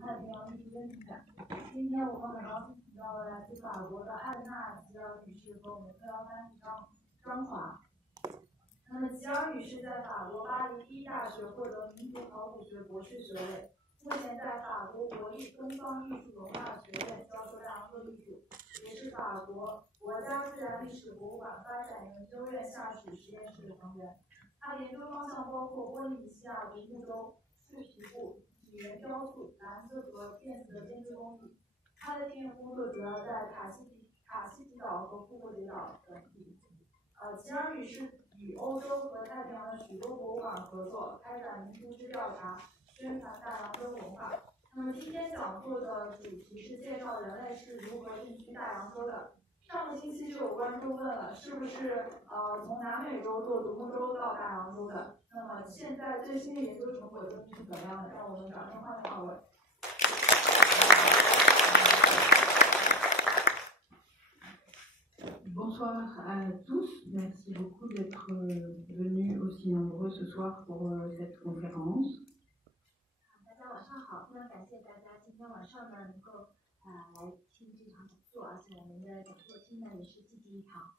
太平洋地区跟进展。今天我们很高兴请到了来自法国的艾娜吉尔女士和我们的特邀班张华。那么吉尔女士在法国巴黎第一大学获得民族考古学博士学位，目前在法国国立东方艺术文化学院教授大洋洲艺术，也是法国国家自然历史博物馆发展研究院下属实验室的成员。他的研究方向包括波利尼西亚独木舟、树皮布、语言雕塑、蓝色和电子的编织工艺。他的研究工作主要在卡西提岛和复活节岛等地。吉尔女士与欧洲和太平洋的许多博物馆合作，开展民族志调查，宣传大洋洲文化。那么今天讲座的主题是介绍人类是如何定居大洋洲的。上个星期就有观众问了，是不是从南美洲坐独木舟到大洋洲的？那么现在最新的研究成果究竟是怎么样的？让我们掌声欢迎二位。Bonsoir à tous, merci beaucoup d'être venus aussi nombreux ce soir pour cette conférence. 大家晚上好，非常感谢大家今天晚上呢能够来听这场讲座，而且我们的讲座厅呢也是济济一堂。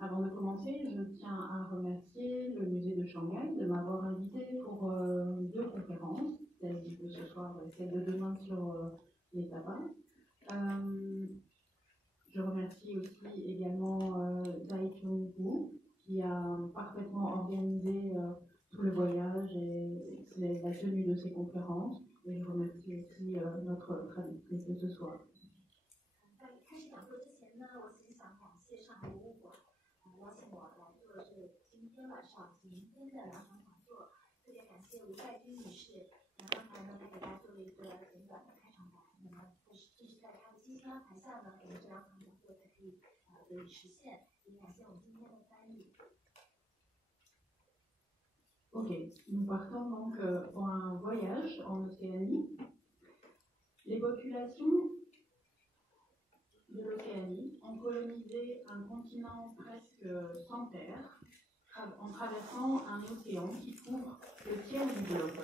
Avant de commencer, je tiens à remercier le musée de Shanghai de m'avoir invité pour deux conférences, celle de ce soir et celle de demain sur les tabacs. Je remercie aussi également Dai Chong-gu qui a parfaitement organisé tout le voyage et la tenue de ces conférences. Et je remercie aussi notre traductrice de ce soir. 在开始讲座之前呢，我其实想感谢上海博物馆邀请我来做今天晚上及明天的两场讲座，特别感谢吴在军女士，刚才呢她给大家做了一个简短的开场白，那么这是在她的金香台下呢，我们这两场讲座才可以得以实现，也感谢我们今天的翻译。Ok, nous partons donc pour un voyage en Océanie. Les populations de l'Océanie ont colonisé un continent presque sans terre en traversant un océan qui couvre le tiers du globe.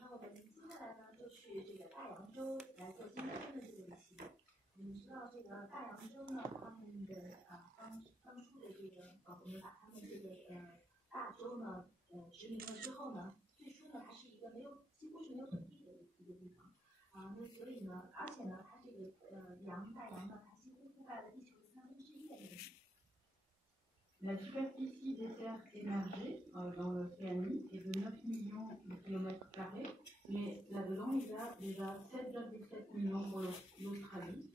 那我们接下来呢，就去这个大洋洲来做今天的这个旅行。我们知道这个大洋洲呢，他们的当初的这个我们把他们这个大洲呢殖民了之后呢，最初呢它是一个几乎是没有土地的一个地方那所以呢，而且呢它这个大洋呢，它几乎覆盖了地球1/3的面积。La superficie des terres émergées dans l'Océanie est de 9 millions de kilomètres carrés, mais là-dedans, il y a déjà 7,7 millions pour l'Australie,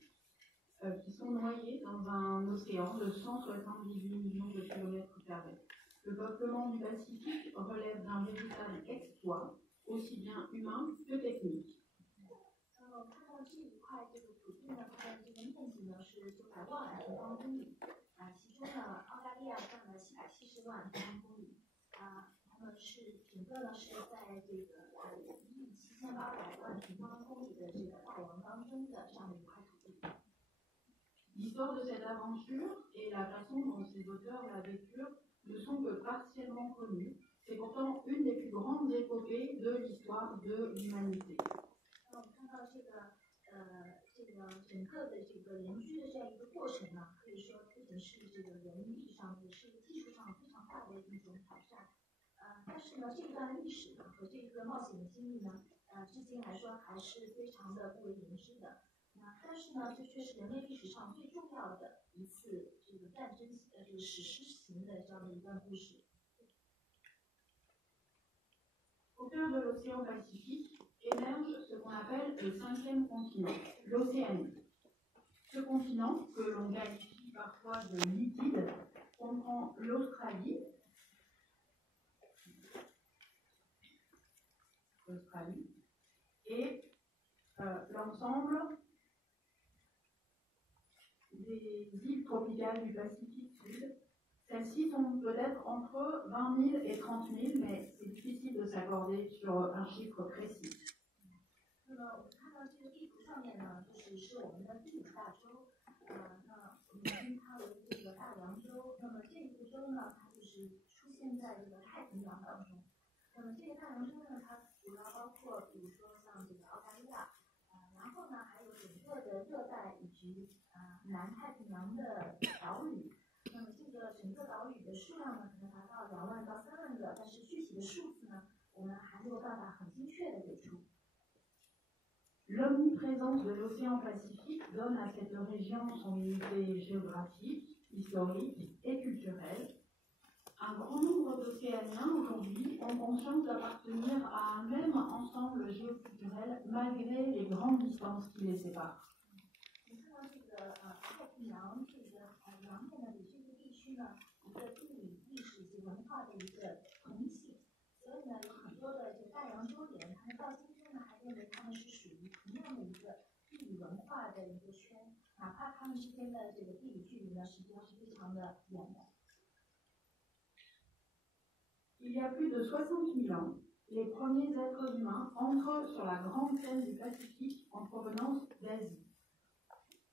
qui sont noyés dans un océan de 178 millions de kilomètres carrés. Le peuplement du Pacifique relève d'un véritable exploit, aussi bien humain que technique. 看到这一块这个土地呢，它的这个面积呢是900万平方公里。其中呢，澳大利亚占了770万平方公里，它们是整个呢是在这个17800万平方公里的这个大洋当中的这样的一块土地。L'histoire de cette aventure et la façon dont ces auteurs la vécurent ne sont que partiellement connues. C'est pourtant une des plus grandes épopées de l'histoire de l'humanité. 那我们看到这个整个的这个邻居的这样一个过程呢，可以说不仅是这个人力上，也是技术上非常大的一种挑战。但是呢，这段历史呢和这个冒险的经历呢，至今来说还是非常的不为人知的。但是呢，这却是人类历史上最重要的一次这个战争这个史诗型的这样的一段故事。Au cœur de l'océan Pacifique émerge ce qu'on appelle le 5e continent, l'Océanie. Ce continent, que l'on qualifie parfois de liquide, comprend l'Australie et l'ensemble des îles tropicales du Pacifique Sud, Celles-ci sont peut-être entre 20 000 et 30 000, mais c'est difficile de s'accorder sur un chiffre précis. 那么我们看到这个地图上面呢，是我们的第5大洲，那我们称它为这个大洋洲。那么这个洲呢，它就是出现在这个太平洋当中。那么这个大洋洲呢，它主要包括比如说像这个澳大利亚，然后呢还有整个的热带以及南太平洋的岛屿。那么这个整个岛屿的数量呢，可能达到2万到3万个，但是具体的数字呢，我们还没有办法很精确的给出。L'omniprésence de l'océan Pacifique donne à cette région son unité géographique, historique et culturelle. Un grand nombre d'Océaniens aujourd'hui ont conscience d'appartenir à un même ensemble géoculturel malgré les grandes distances qui les séparent. 你看到这个太平洋这个洋面呢，与这个地区呢一个地理、历史及文化的一个同性，所以呢有很多的这个大洋洲人，他们到今天呢还认为他们是属于同样的一个地理文化的一个圈，哪怕他们之间的这个地理距离呢实际上是非常的远的。Il y a plus de 60 000 ans, les premiers êtres humains entrent sur la grande plaine du Pacifique en provenance d'Asie.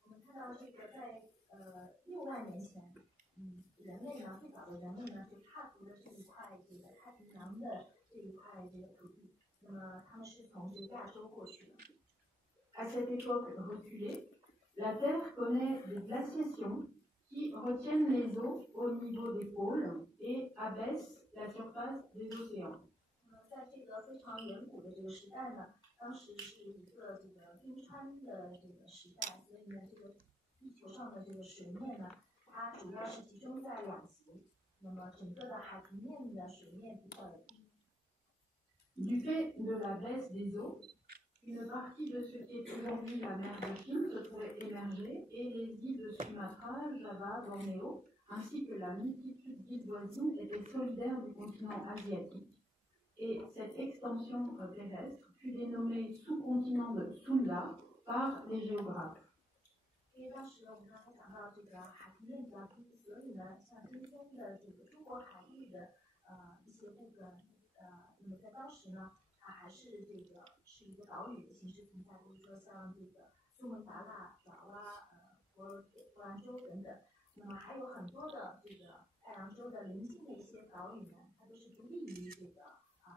我们看到这个在6万年前，人类呢最早的人类呢就踏足了这一块这个太平洋的这一块这个土地，那么他们是从这个亚洲过去的。À cette époque reculée, la Terre connaît des glaciations qui retiennent les eaux au niveau des pôles et abaissent la surface des océans. 在这个非常远古的这个时代呢，当时是一个这个冰川的这个时代，所以呢，这个地球上的这个水面呢，它主要是集中在2极，那么整个的海平面的水面比较低。Du fait de la baisse des eaux, une partie de ce qui est aujourd'hui la mer de Chine se trouvait émerger et les îles de Sumatra, Java, Bornéo, ainsi que la multitude d'îles voisines étaient solidaires du continent asiatique. Et cette extension terrestre fut dénommée sous-continent de Sunda par les géographes. 因为当时我们刚才讲到这个海平面比较低，所以呢，像今天的这个中国海域的一些部分，那么在当时呢，它还是这个是一个岛屿的形式存在，比如说像这个苏门答腊、爪哇、佛兰州等等。那么还有很多的这个大洋洲的邻近的一些岛屿呢，它都是独立于这个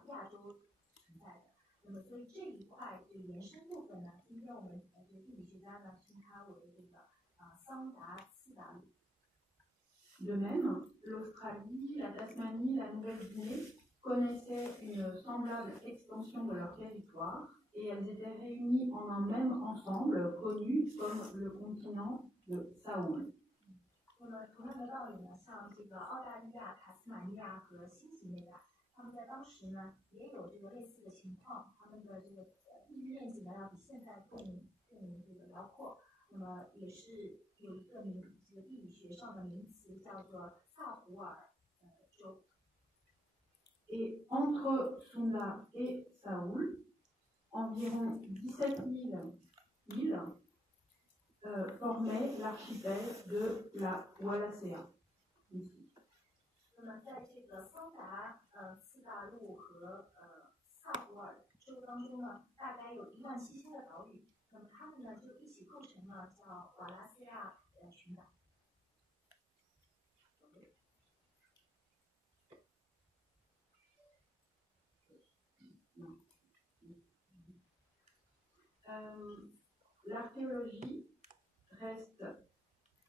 亚洲存在的。那么所以这一块这个延伸部分呢，今天我们这个地理学家呢称它为这个桑达次大陆。De même, l'Australie, la Tasmanie, la Nouvelle-Guinée connaissaient une semblable extension de leur territoire et elles étaient réunies en un même ensemble connu comme le continent de Saoul. 那么同样的道理呢，像这个澳大利亚、塔斯马尼亚和新几内亚，他们在当时呢也有这个类似的情况，他们的这个地域面积呢要比现在更这个辽阔。那么也是有一个这个地理学上的名词叫做萨胡尔州。Et entre Sunda et Saoul, environ 17 000 îles formaient l'archipel de la Wallacea. 那么在这个桑达次大陆和萨胡尔州当中呢，大概有17000个岛屿，那么它们呢就一起构成了叫瓦拉西亚群岛。L'archéologie reste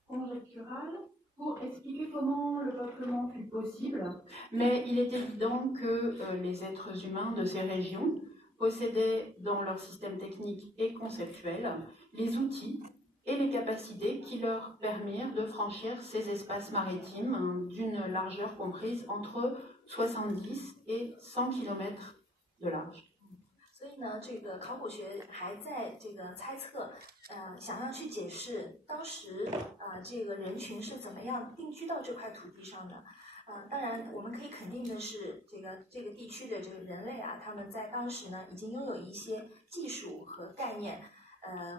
conjecturale pour expliquer comment le peuplement fut possible, mais il est évident que les êtres humains de ces régions possédaient dans leur système technique et conceptuel les outils et les capacités qui leur permirent de franchir ces espaces maritimes d'une largeur comprise entre 70 et 100 km de large. 所以呢，这个考古学还在这个猜测，想要去解释当时这个人群是怎么样定居到这块土地上的。当然，我们可以肯定的是，这个地区的这个人类啊，他们在当时呢已经拥有一些技术和概念、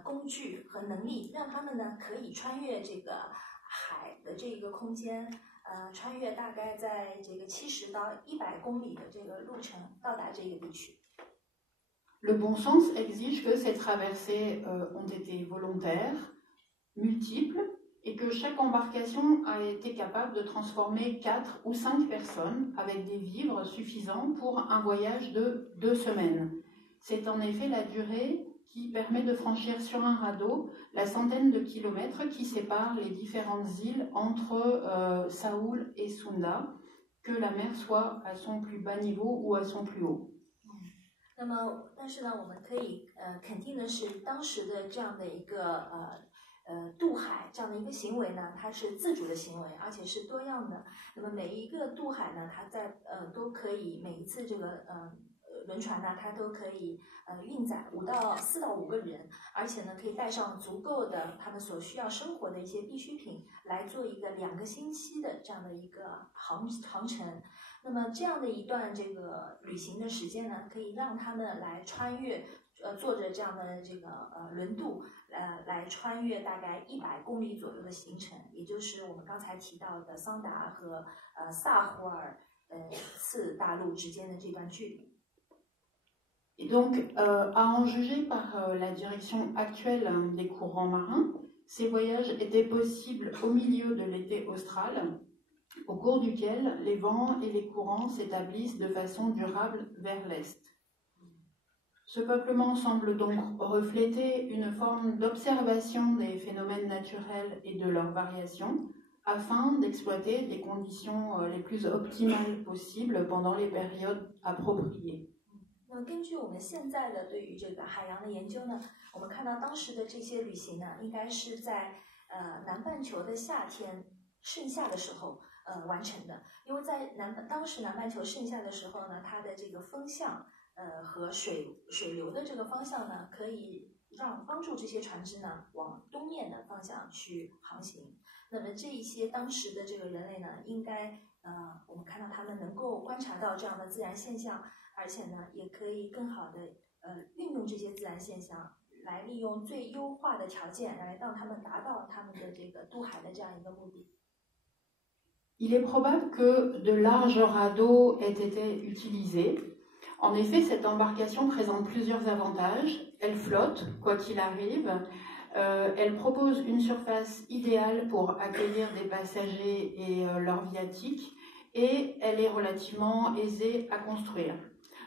工具和能力，让他们呢可以穿越这个海的这个空间，穿越大概在这个70到100公里的这个路程到达这个地区。Le bon sens exige que ces traversées ont été volontaires, multiples, et que chaque embarcation a été capable de transformer 4 ou 5 personnes avec des vivres suffisants pour un voyage de 2 semaines. C'est en effet la durée qui permet de franchir sur un radeau la centaine de kilomètres qui séparent les différentes îles entre Saoul et Sunda, que la mer soit à son plus bas niveau ou à son plus haut. 那么，但是呢，我们可以肯定的是，当时的这样的一个渡海这样的一个行为呢，它是自主的行为，而且是多样的。那么每一个渡海呢，它都可以每一次这个轮船呢，它都可以运载4到5个人，而且呢可以带上足够的他们所需要生活的一些必需品，来做一个2个星期的这样的一个航程。那么这样的一段这个旅行的时间呢，可以让他们来穿越，坐着这样的这个轮渡，来穿越大概100公里左右的行程，也就是我们刚才提到的桑达和萨胡尔次大陆之间的这段距离。Et donc, à en juger par la direction actuelle des courants marins, ces voyages étaient possibles au milieu de l'été austral, au cours duquel les vents et les courants s'établissent de façon durable vers l'est. Ce peuplement semble donc refléter une forme d'observation des phénomènes naturels et de leurs variations, afin d'exploiter les conditions les plus optimales possibles pendant les périodes appropriées. 那么根据我们现在的对于这个海洋的研究呢，我们看到当时的这些旅行呢，应该是在南半球的夏天盛夏的时候完成的，因为在当时南半球盛夏的时候呢，它的这个风向和水流的这个方向呢，可以帮助这些船只呢往东面的方向去航行。那么这一些当时的这个人类呢，应该我们看到他们能够观察到这样的自然现象，而且呢，也可以更好的运用这些自然现象，来利用最优化的条件，来让他们达到他们的这个渡海的这样一个目的。Il est probable que de larges radeaux aient été utilisés. En effet, cette embarcation présente plusieurs avantages. Elle flotte, quoi qu'il arrive. Elle propose une surface idéale pour accueillir des passagers et leurs viatiques. Et elle est relativement aisée à construire.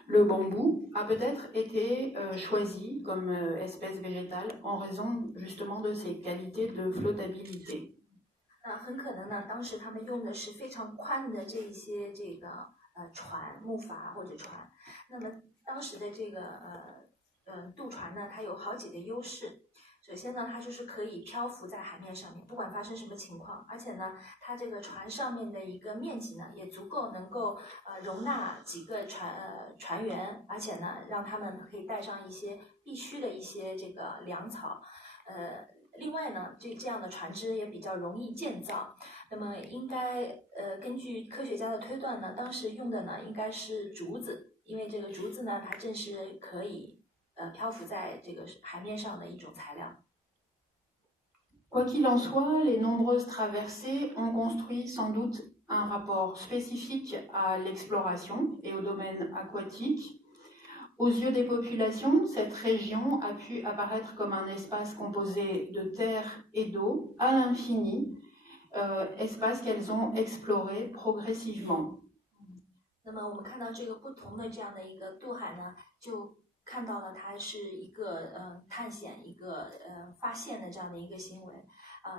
Le bambou a peut-être été choisi comme espèce végétale en raison justement de ses qualités de flottabilité. 那很可能呢，当时他们用的是非常宽的这些船、木筏或者船。那么当时的这个渡船呢，它有好几个优势。首先呢，它就是可以漂浮在海面上面，不管发生什么情况。而且呢，它这个船上面的一个面积呢，也足够能够容纳几个船员，而且呢，让他们可以带上一些必须的一些这个粮草。另外呢，这样的船只也比较容易建造。那么应该根据科学家的推断呢，当时用的呢应该是竹子，因为这个竹子呢，它正是可以漂浮在这个海面上的一种材料。Quoi qu'il en soit, les nombreuses traversées ont construit sans doute un rapport spécifique à l'exploration et au domaine aquatique. Aux yeux des populations, cette région a pu apparaître comme un espace composé de terre et d'eau à l'infini, espace qu'elles ont exploré progressivement. 那么我们看到这个不同的这样的一个渡海呢，就看到了它是一个探险、一个发现的这样的一个行为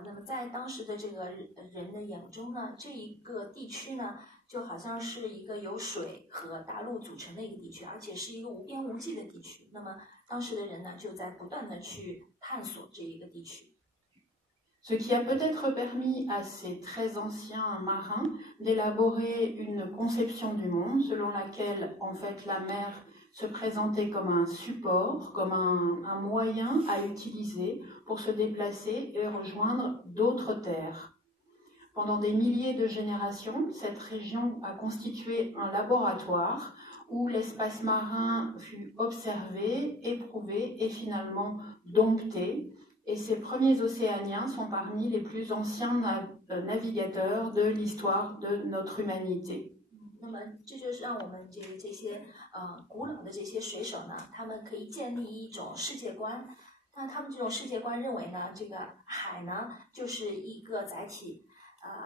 那么在当时的这个人的眼中呢，这一个地区呢，就好像是一个由水和大陆组成的一个地区，而且是一个无边无际的地区。那么当时的人呢，就在不断的去探索这一个地区。Ce qui a peut-être permis à ces très anciens marins d'élaborer une conception du monde selon laquelle, en fait, la mer se présentait comme un support, comme un moyen à utiliser pour se déplacer et rejoindre d'autres terres. Pendant des milliers de générations, cette région a constitué un laboratoire où l'espace marin fut observé, éprouvé et finalement dompté Et ces premiers Océaniens sont parmi les plus anciens navigateurs de l'histoire de notre humanité. 那么这就是让我们这些古老的这些水手呢，他们可以建立一种世界观。那他们这种世界观认为呢，这个海呢就是一个载体，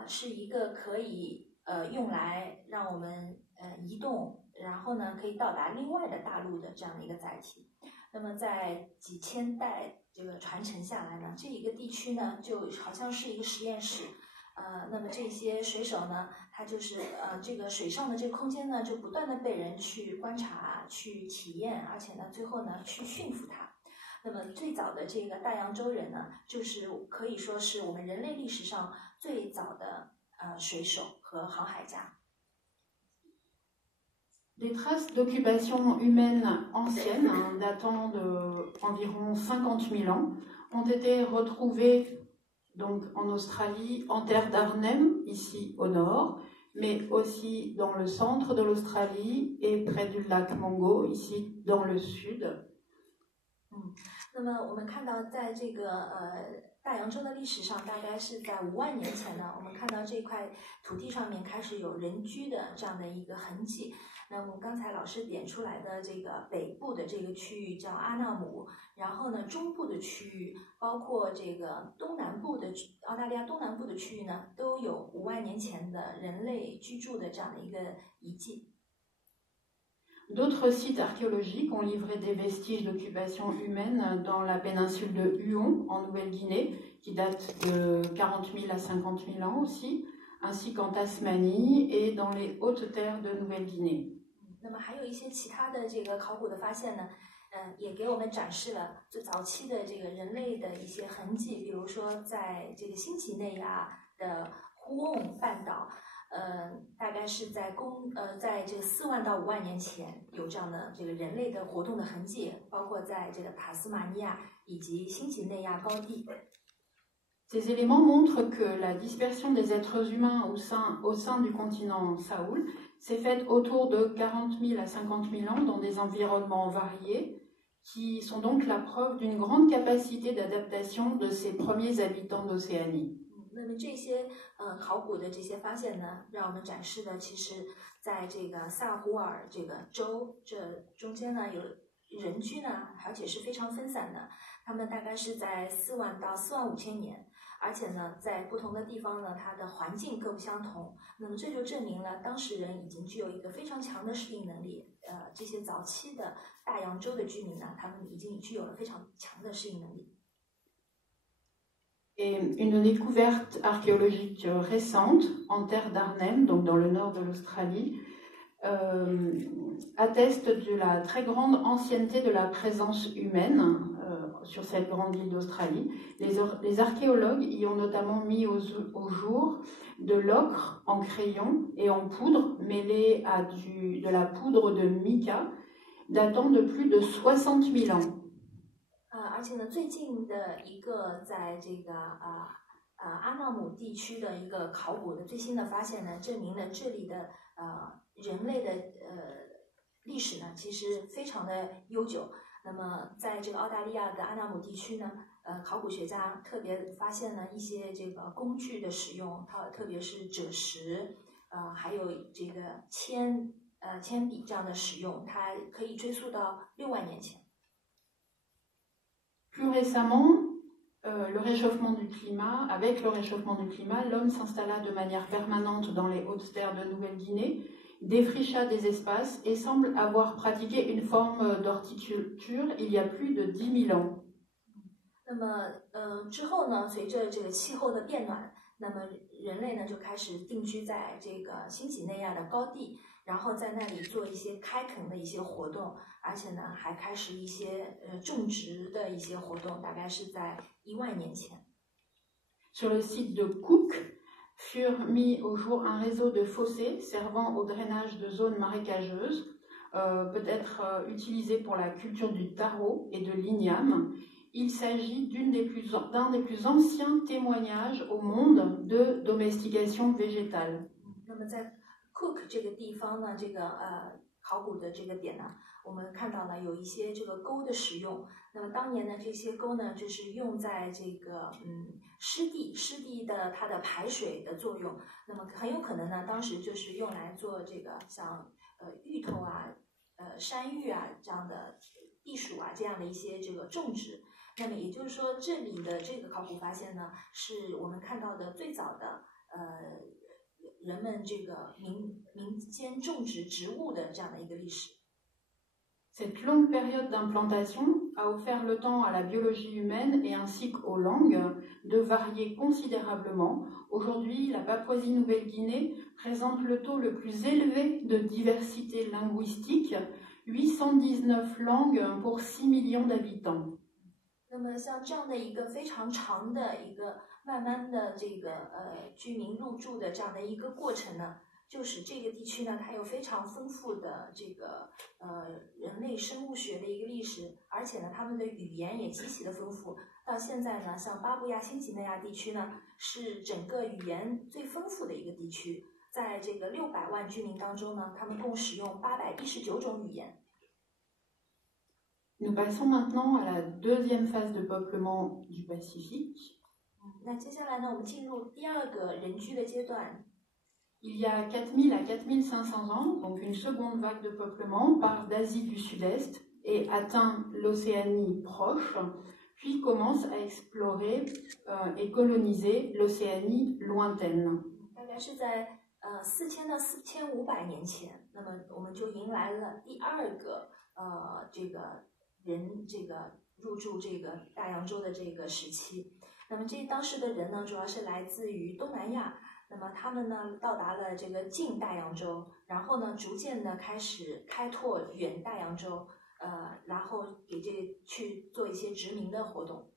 是一个可以用来让我们移动，然后呢可以到达另外的大陆的这样的一个载体。那么在几千代这个传承下来呢，这一个地区呢就好像是一个实验室。那么这些水手呢，他就是这个水上的这个空间呢，就不断的被人去观察、去体验，而且呢，最后呢去驯服它。那么最早的这个大洋洲人呢，就是可以说是我们人类历史上最早的水手和航海家。Des traces d'occupation humaine ancienne, datant d'environ 50 000 ans, ont été retrouvées donc en Australie, en terre d'Arnhem, ici au nord, mais aussi dans le centre de l'Australie et près du lac Mungo, ici dans le sud. 那么我们看到在这个大洋洲的历史上，大概是在5万年前呢，我们看到这块土地上面开始有人居的这样的一个痕迹。那么刚才老师点出来的这个北部的这个区域叫阿纳姆，然后呢中部的区域，包括这个东南部的澳大利亚东南部的区域呢，都有5万年前的人类居住的这样的一个遗迹。D'autres sites archéologiques ont livré des vestiges d'occupation humaine dans la péninsule de Huon, en Nouvelle-Guinée, qui date de 40 000 à 50 000 ans aussi, ainsi qu'en Tasmanie et dans les hautes terres de Nouvelle-Guinée. 那么还有一些其他的这个考古的发现呢，也给我们展示了最早期的这个人类的一些痕迹，比如说在这个新几内亚的呼翁半岛。大概是在这个4万到5万年前有这样的这个人类的活动的痕迹，包括在这个塔斯马尼亚以及新几内亚高地。Ces éléments montrent que la dispersion des êtres humains au sein du continent Saoul s'est faite autour de 40 000 à 50 000 ans dans des environnements variés, qui sont donc la preuve d'une grande capacité d'adaptation de ces premiers habitants d'Océanie. 那么这些考古的这些发现呢，让我们展示的其实在这个萨胡尔这个州这中间呢有人居呢，而且是非常分散的，他们大概是在4万到4万5千年，而且呢在不同的地方呢，它的环境各不相同。那么这就证明了当时人已经具有一个非常强的适应能力。这些早期的大洋洲的居民呢，他们已经具有了非常强的适应能力。Et une découverte archéologique récente en terre d'Arnhem, donc dans le nord de l'Australie, atteste de la très grande ancienneté de la présence humaine sur cette grande île d'Australie. Les archéologues y ont notamment mis au jour de l'ocre en crayon et en poudre mêlée à de la poudre de mica datant de plus de 60 000 ans. 而且呢，最近的一个在这个阿纳姆地区的一个考古的最新的发现呢，证明了这里的人类的历史呢，其实非常的悠久。那么在这个澳大利亚的阿纳姆地区呢，考古学家特别发现了一些这个工具的使用，特别是赭石，还有这个铅笔这样的使用，它可以追溯到6万年前。Plus récemment, avec le réchauffement du climat, l'homme s'installa de manière permanente dans les hautes terres de Nouvelle-Guinée, défricha des espaces et semble avoir pratiqué une forme d'horticulture il y a plus de 10 000 ans. 那么之后呢，随着这个气候的变暖，那么人类呢就开始定居在这个新几内亚的高地，然后在那里做一些开垦的一些活动，而且呢还开始一些种植的一些活动，大概是在1万年前。Sur le site de Cook furent mis au jour un réseau de fossés servant au drainage de zones marécageuses, peut-être utilisés pour la culture du taro et de l'igname. Il s'agit d'un des plus anciens témoignages au monde de domestication végétale. 那么在 Cook 这个地方呢，这个考古的这个点呢，我们看到了有一些这个沟的使用。那么当年呢，这些沟呢，就是用在这个湿地的它的排水的作用。那么很有可能呢，当时就是用来做这个像芋头啊、山芋啊这样的地鼠啊这样的一些这个种植。那么也就是说，这里的这个考古发现呢，是我们看到的最早的人们这个民间种植植物的这样的一个历史。Cette longue période d'implantation a offert le temps à la biologie humaine et ainsi qu'aux langues de varier considérablement. Aujourd'hui, la Papouasie-Nouvelle-Guinée présente le taux le plus élevé de diversité linguistique, 819 langues pour 6 millions d'habitants. 那么像这样的一个非常长的一个慢慢的这个居民入住的这样的一个过程呢，就使这个地区呢，它有非常丰富的这个人类生物学的一个历史，而且呢，他们的语言也极其的丰富。到现在呢，像巴布亚新几内亚地区呢，是整个语言最丰富的一个地区。在这个600万居民当中呢，他们共使用819种语言。Nous passons maintenant à la deuxième phase de peuplement du Pacifique. 那接下来呢，我们进入第二个人居的阶段。Il y a 4000 à 4500 ans, donc une seconde vague de peuplement part d'Asie du Sud-Est et atteint l'Océanie proche, puis commence à explorer et coloniser l'Océanie lointaine. 大概是在4000到4500年前，那么我们就迎来了第二个这个人这个入住这个大洋洲的这个时期。那么当时的人呢，主要是来自于东南亚。那么他们呢到达了这个近大洋洲，然后呢逐渐的开始开拓远大洋洲，然后给去做一些殖民的活动。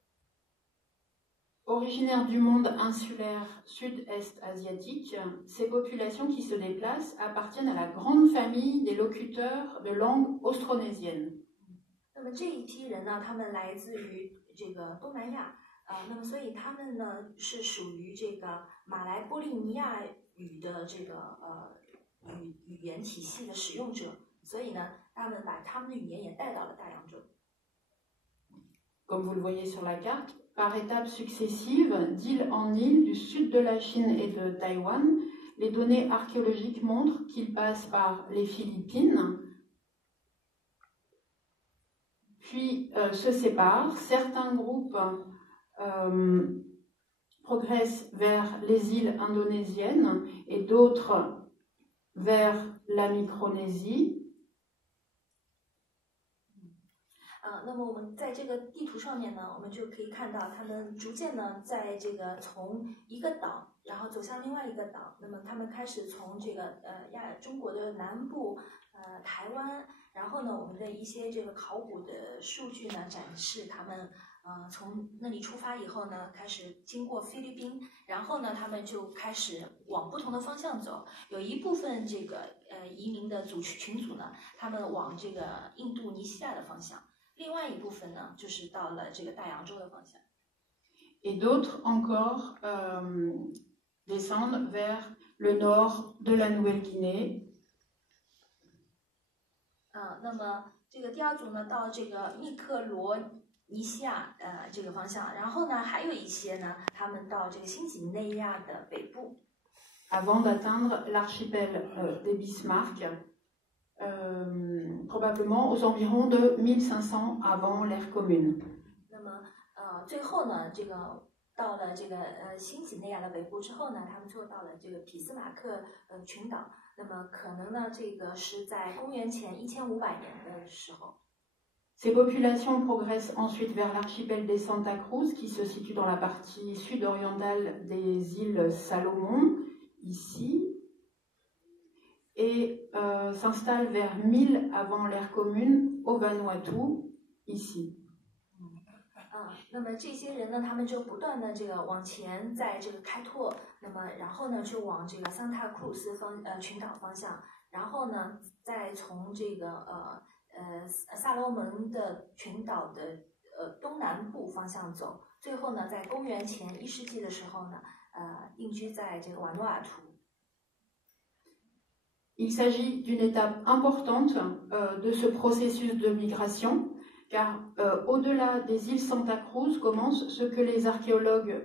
Originaires du monde insulaire sud-est asiatique, ces populations qui se déplacent appartiennent à la grande famille des locuteurs de langue austronésienne. 那么这一批人呢，他们来自于这个东南亚。那么所以他们呢是属于这个马来波利尼亚语的这个语言体系的使用者，所以呢他们把他们的语言也带到了大洋洲。Comme vous le voyez sur la carte, par étapes successives, d'île en île du sud de la Chine et de Taïwan, les données archéologiques montrent qu'ils passent par les Philippines, puis se séparent. Certains groupes progressent vers les îles indonésiennes et d'autres vers la Micronésie. 那么我们在这个地图上面呢，我们就可以看到他们逐渐呢，在这个从一个岛，然后走向另外一个岛。那么他们开始从这个中国的南部台湾，然后呢，我们的一些这个考古的数据呢展示他们从那里出发以后呢，开始经过菲律宾，然后呢，他们就开始往不同的方向走。有一部分这个移民的群组呢，他们往这个印度尼西亚的方向。另外一部分呢，就是到了这个大洋洲的方向。Et d'autres encore descendent vers le nord de la Nouvelle-Guinée. 那么这个第二组呢，到这个密克罗尼西亚这个方向，然后呢，还有一些呢，他们到这个新几内亚的北部。Avant d'atteindre l'archipel des Bismarck. Probablement aux environs de 1500 avant l'ère commune. 那么最后呢，这个到了这个新几内亚的北部之后呢，他们就到了这个俾斯马克群岛。那么可能呢，这个是在公元前1500年的时候。Ces populations progressent ensuite vers l'archipel des Santa Cruz qui se situe dans la partie sud-orientale des îles Salomon, ici. Et s'installe vers 1000 avant l'ère commune au Vanuatu, ici. 那么这些人呢，他们就不断的这个往前在这个开拓，那么然后呢就往这个桑塔库鲁斯群岛方向，然后呢再从这个萨罗门的群岛的东南部方向走，最后呢在公元前1世纪的时候呢，定居在这个瓦努阿图。Il s'agit d'une étape importante de ce processus de migration, car au-delà des îles Santa Cruz commence ce que les archéologues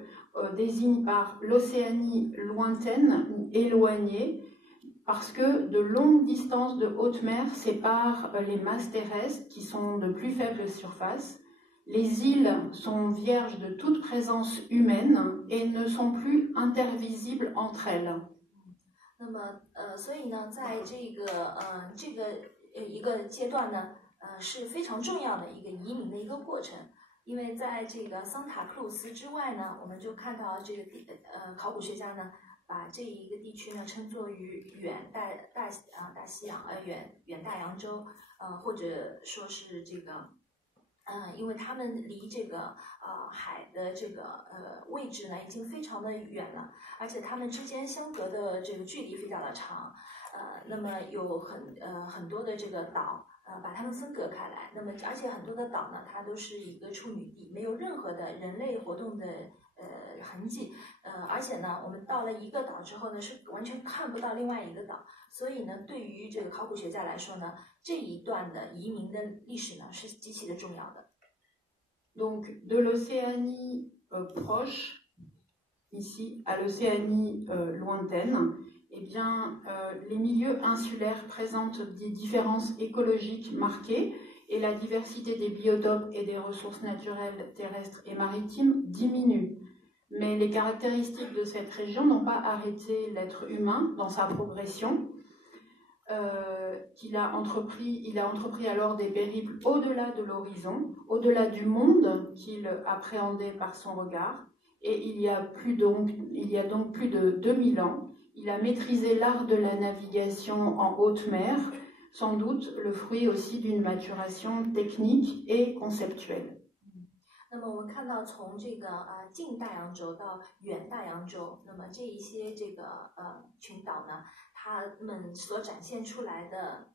désignent par l'Océanie lointaine ou éloignée, parce que de longues distances de haute mer séparent les masses terrestres qui sont de plus faible surface. Les îles sont vierges de toute présence humaine et ne sont plus intervisibles entre elles. 那么所以呢，在这个一个阶段呢，是非常重要的一个移民的一个过程。因为在这个桑塔克鲁斯之外呢，我们就看到这个考古学家呢，把这一个地区呢称作于远大西洋远大洋洲，或者说是这个。因为他们离这个海的这个位置呢已经非常的远了，而且他们之间相隔的这个距离非常的长，那么有很多的这个岛，把它们分隔开来，那么而且很多的岛呢，它都是一个处女地，没有任何的人类活动的痕迹，而且呢，我们到了一个岛之后呢，是完全看不到另外一个岛，所以呢，对于这个考古学家来说呢，这一段的移民的历史呢是极其的重要的。Donc de l'Océanie proche, ici, à l'Océanie lointaine, eh bien, les milieux insulaires présentent des différences écologiques marquées et la diversité des biotopes et des ressources naturelles terrestres et maritimes diminue. Mais les caractéristiques de cette région n'ont pas arrêté l'être humain dans sa progression. Il a entrepris alors des périples au-delà de l'horizon, au-delà du monde qu'il appréhendait par son regard. Et il y a donc plus de 2000 ans, il a maîtrisé l'art de la navigation en haute mer, sans doute le fruit aussi d'une maturation technique et conceptuelle. 那么我们看到，从这个近大洋洲到远大洋洲，那么这一些这个群岛呢，它们所展现出来的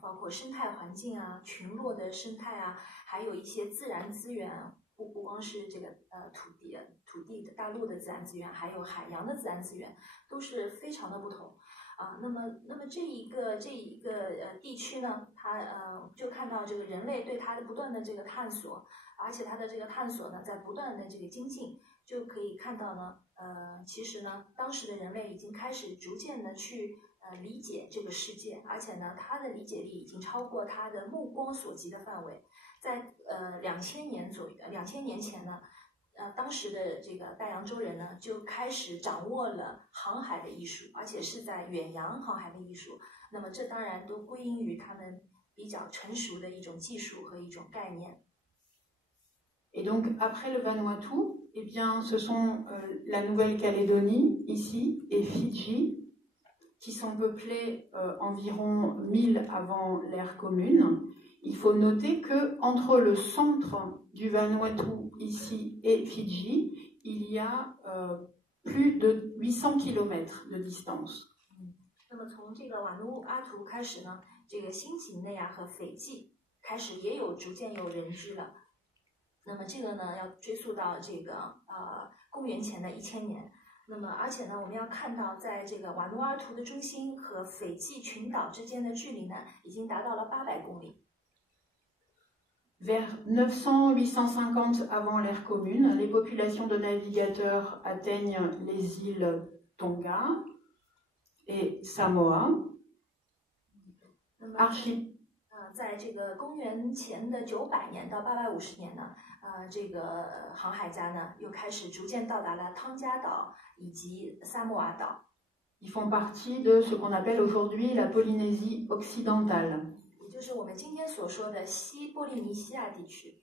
包括生态环境啊、群落的生态啊，还有一些自然资源，不光是这个土地的大陆的自然资源，还有海洋的自然资源，都是非常的不同。那么这一个地区呢，它就看到这个人类对它的不断的这个探索，而且它的这个探索呢，在不断的这个精进，就可以看到呢，其实呢，当时的人类已经开始逐渐的去理解这个世界，而且呢，他的理解力已经超过他的目光所及的范围。在2000年前呢。当时的这个大洋洲人呢，就开始掌握了航海的艺术，而且是在远洋航海的艺术。那么这当然都归因于他们比较成熟的一种技术和一种概念。Et donc après le Vanuatu, eh bien, ce sont la Nouvelle-Calédonie ici et Fidji qui sont peuplées environ 1000 avant l'ère commune. Il faut noter que entre le centre du Vanuatu ici et Fidji, il y a plus de 800 km de distance. 那么从这个瓦努阿图开始呢，这个新几内亚和斐济开始也逐渐有人居了。那么这个呢，要追溯到这个公元前的1000年。那么而且呢，我们要看到，在这个瓦努阿图的中心和斐济群岛之间的距离呢，已经达到了800公里。Vers 900-850 avant l'ère commune, les populations de navigateurs atteignent les îles Tonga et Samoa. 在这个公元前的900年到850年呢，这个航海家呢又开始逐渐到达了汤加岛以及萨摩亚岛。Ils font partie de ce qu'on appelle aujourd'hui la Polynésie occidentale. 也就是我们今天所说的西波利尼西亚地区。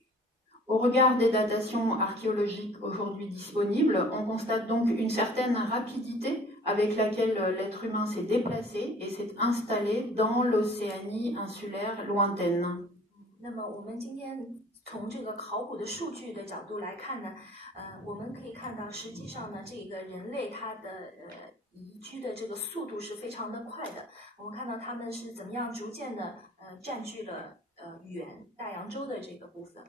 Au regard des datations archéologiques aujourd'hui disponibles, on constate donc une certaine rapidité avec laquelle l'être humain s'est déplacé et s'est installé dans l'Océanie insulaire lointaine. 那么我们今天从这个考古的数据的角度来看呢，我们可以看到，实际上呢，这个人类他的移居的这个速度是非常的快的。我们看到他们是怎么样逐渐的占据了远大洋洲的这个部分。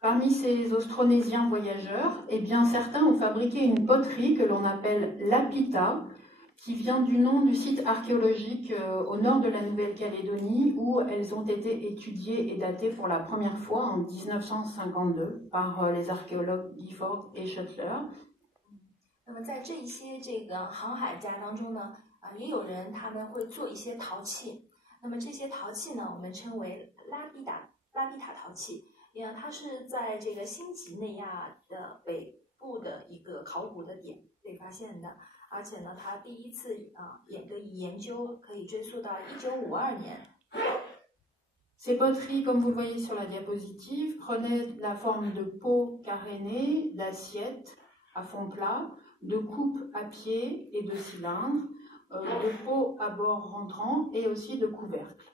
Parmi ces Austronésiens voyageurs, eh bien, certains ont fabriqué une poterie que l'on appelle l'apita, qui vient du nom du site archéologique au nord de la Nouvelle-Calédonie où elles ont été étudiées et datées pour la première fois en 1952 par les archéologues Gifford et Shuttler. 那么在这一些这个航海家当中呢，也有人他们会做一些陶器。那么这些陶器呢，我们称为拉比塔陶器。它是在这个新几内亚的北部的一个考古的点被发现的，而且呢，它第一次研究可以追溯到1952年。Ces poteries, comme vous le voyez sur la diapositive, prenaient la forme de pots carénés, d'assiettes à fond plat, de coupes à pied et de cylindres, de pots à bord rentrants et aussi de couvercles.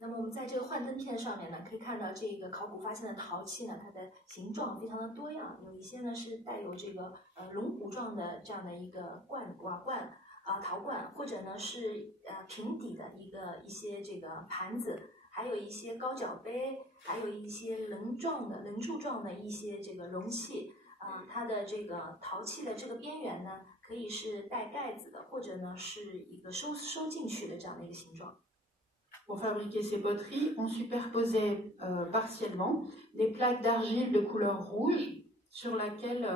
那么我们在这个幻灯片上面呢，可以看到这个考古发现的陶器呢，它的形状非常的多样，有一些呢是带有这个龙骨状的这样的一个瓦罐陶罐，或者呢是平底的一些这个盘子，还有一些高脚杯，还有一些棱柱状的一些这个容器它的这个陶器的这个边缘呢，可以是带盖子的，或者呢是一个收进去的这样的一个形状。Pour fabriquer ces poteries, on superposait partiellement des plaques d'argile de couleur rouge sur laquelle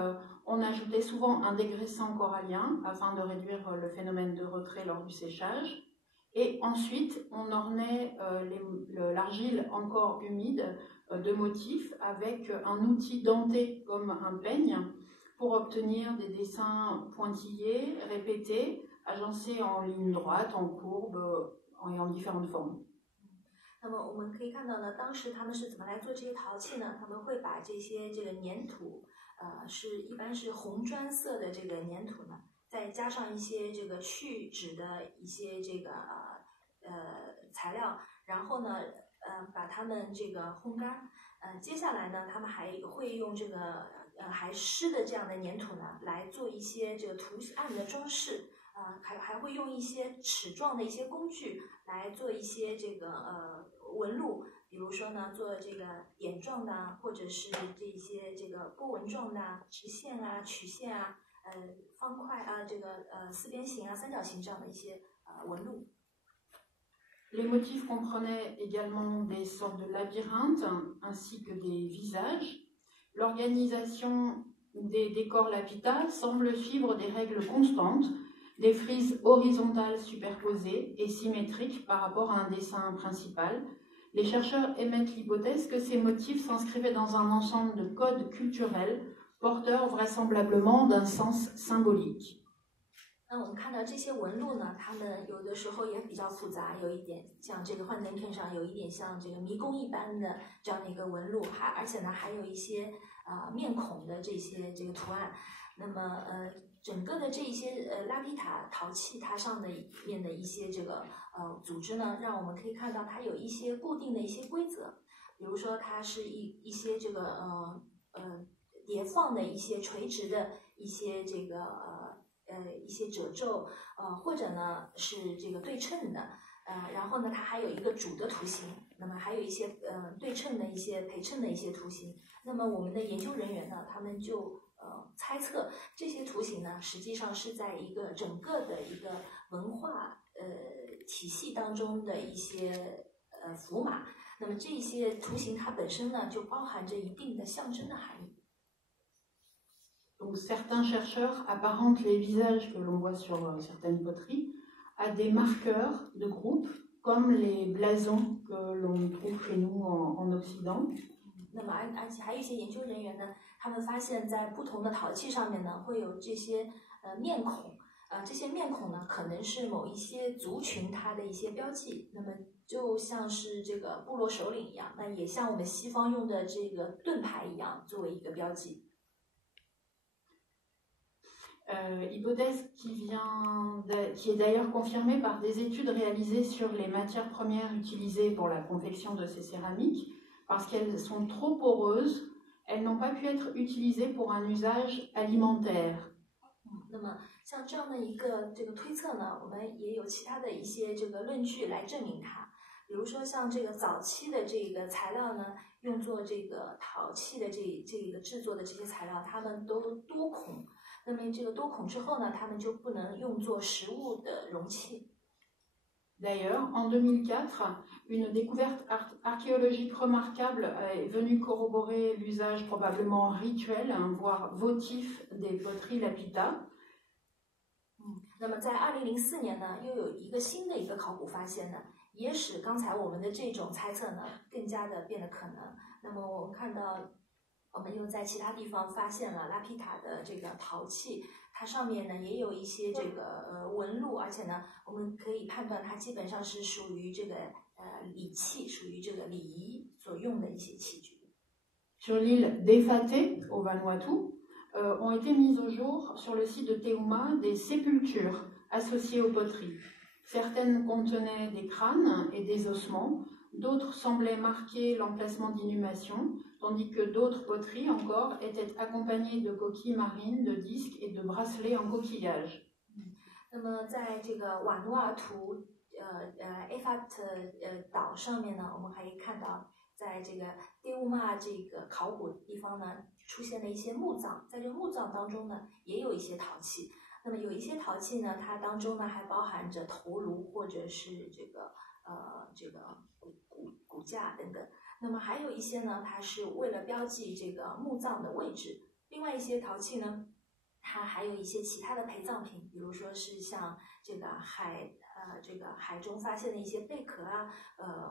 on ajoutait souvent un dégraissant corallien afin de réduire le phénomène de retrait lors du séchage. Et ensuite, on ornait l'argile encore humide de motifs avec un outil denté comme un peigne pour obtenir des dessins pointillés, répétés, agencés en ligne droite, en courbe, et en différentes formes. 那么我们可以看到呢，当时他们是怎么来做这些陶器呢？他们会把这个粘土，一般是红砖色的这个粘土呢，再加上一些这个去脂的一些这个材料，然后呢把它们这个烘干。接下来呢，他们还会用这个还湿的这样的粘土呢，来做一些这个图案的装饰。还会用一些齿状的一些工具来做一些这个纹路，比如说呢做这个点状的，或者是这些这个波纹状的直线曲线方块这个四边形三角形这样的一些纹路。Les motifs comprenaient également des sortes de labyrinthes ainsi que des visages. L'organisation des décors lapidales semble suivre des règles constantes, des frises horizontales superposées et symétriques par rapport à un dessin principal. Les chercheurs émettent l'hypothèse que ces motifs s'inscrivaient dans un ensemble de codes culturels porteurs vraisemblablement d'un sens symbolique. 那我们看到这些纹路呢，它们有的时候也比较复杂，有一点像这个幻灯片上有一点像这个迷宫一般的这样的一个纹路，而且呢还有一些面孔的这个图案。那么整个的这一些拉比塔陶器它上的面的一些这个组织呢，让我们可以看到它有一些固定的一些规则，比如说它是一些这个叠放的一些垂直的一些这个一些褶皱或者呢是这个对称的然后呢它还有一个主的图形，那么还有一些对称的一些陪衬的一些图形。那么我们的研究人员呢，他们就猜测这些图形呢，实际上是在一个整个的一个文化体系当中的一些符码。那么这些图形它本身呢，就包含着一定的象征的含义。Donc certains chercheurs apparentent les visages que l'on voit sur certaines poteries à des marqueurs de groupe, comme les blasons que l'on trouve chez nous en Occident. 那么而且还有一些研究人员呢，他们发现在不同的陶器上面呢，会有这些面孔，这些面孔呢，可能是某一些族群它的一些标记。那么就像是这个部落首领一样，那也像我们西方用的这个盾牌一样，作为一个标记。Hypothèse qui est d'ailleurs confirmée par des études réalisées sur les matières premières utilisées pour la confection de ces céramiques, parce qu'elles sont trop poreuses, elles n'ont pas pu être utilisées pour un usage alimentaire. 那么像这样的一个这个推测呢，我们也有其他的一些这个论据来证明它。比如说像这个早期的这个材料呢，用作这个陶器的这个制作的这些材料，它们都多孔。那么这个多孔之后呢，它们就不能用作食物的容器。D'ailleurs, en 2004, une découverte archéologique remarquable est venue corroborer l'usage probablement rituel, voire votif, des poteries lapita. 那么在2004年呢，又有一个新的考古发现呢，也使刚才我们的这种猜测呢更加的变得可能。那么我们看到，我们又在其他地方发现了拉皮塔的这个陶器，它上面呢也有一些这个纹路，而且呢我们可以判断它基本上是属于这个礼器，属于这个礼仪所用的一些器具。Sur l'île d'Efate, au Vanuatu, ont été mises au jour sur le site de Teuma des sépultures associées aux poteries. Certaines contenaient des crânes et des ossements, d'autres semblaient marquer l'emplacement d'inhumation, tandis que d'autres poteries encore étaient accompagnées de coquilles marines, de disques et de bracelets en coquillage. 那么在这个瓦努阿图Efat 岛上面呢，我们可以看到，在这个蒂乌玛这个考古地方呢，出现了一些墓葬，在这个墓葬当中呢，也有一些陶器。那么有一些陶器呢，它当中呢还包含着头颅或者是这个骨架等等。那么还有一些呢，它是为了标记这个墓葬的位置。另外一些陶器呢，它还有一些其他的陪葬品，比如说是像这个海中发现的一些贝壳啊，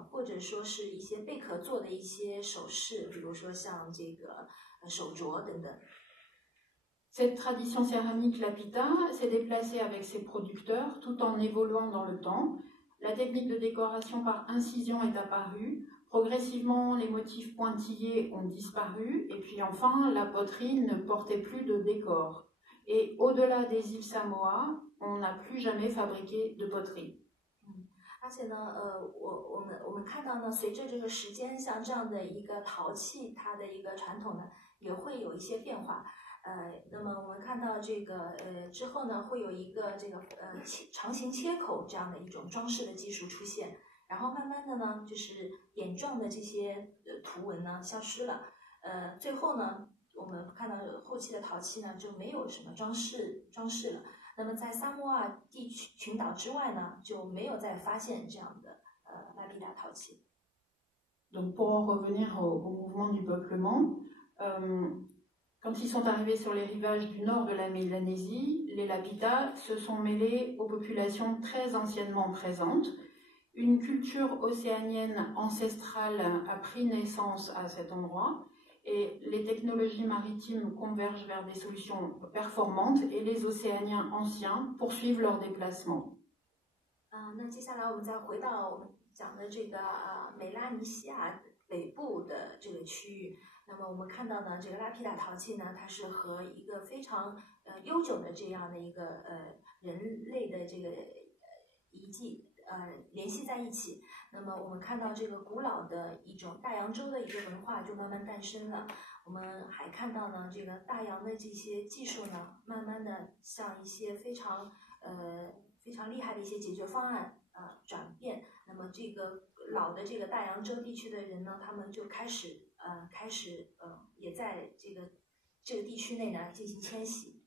或者说是一些贝壳做的一些首饰，比如说像这个手镯等等。Cette tradition céramique lapita s'est déplacée avec ses producteurs tout en évoluant dans le temps. La technique de décoration par incision est apparue. Progressivement, les motifs pointillés ont disparu. Et puis enfin, la poterie ne portait plus de décor. Et au-delà des îles Samoa, on n'a plus jamais fabriqué de poterie. 而且呢，我们看到呢，随着这个时间，像这样的一个陶器，它的一个传统呢，也会有一些变化。那么我们看到这个之后呢，会有一个这个长形切口这样的一种装饰的技术出现，然后慢慢的呢，就是点状的这些图纹呢消失了。最后呢，我们看到后期的陶器呢就没有什么装饰了。那么在萨摩亚地区群岛之外呢，就没有再发现这样的拉皮达陶器。Donc pour en revenir au mouvement du peuplement, quand ils sont arrivés sur les rivages du nord de la Mélanésie, les Lapita se sont mêlés aux populations très anciennement présentes. Une culture océanienne ancestrale a pris naissance à cet endroit et les technologies maritimes convergent vers des solutions performantes et les Océaniens anciens poursuivent leur déplacement. 那接下来我们再回到我们讲的这个美拉尼西亚北部的这个区域。那么我们看到呢，这个拉皮达陶器呢，它是和一个非常悠久的这样的一个人类的这个遗迹联系在一起。那么我们看到这个古老的一种大洋洲的一个文化就慢慢诞生了。我们还看到呢，这个大洋的这些技术呢，慢慢的向一些非常厉害的一些解决方案转变。那么这个老的这个大洋洲地区的人呢，他们就开始也在这个地区内呢进行迁徙。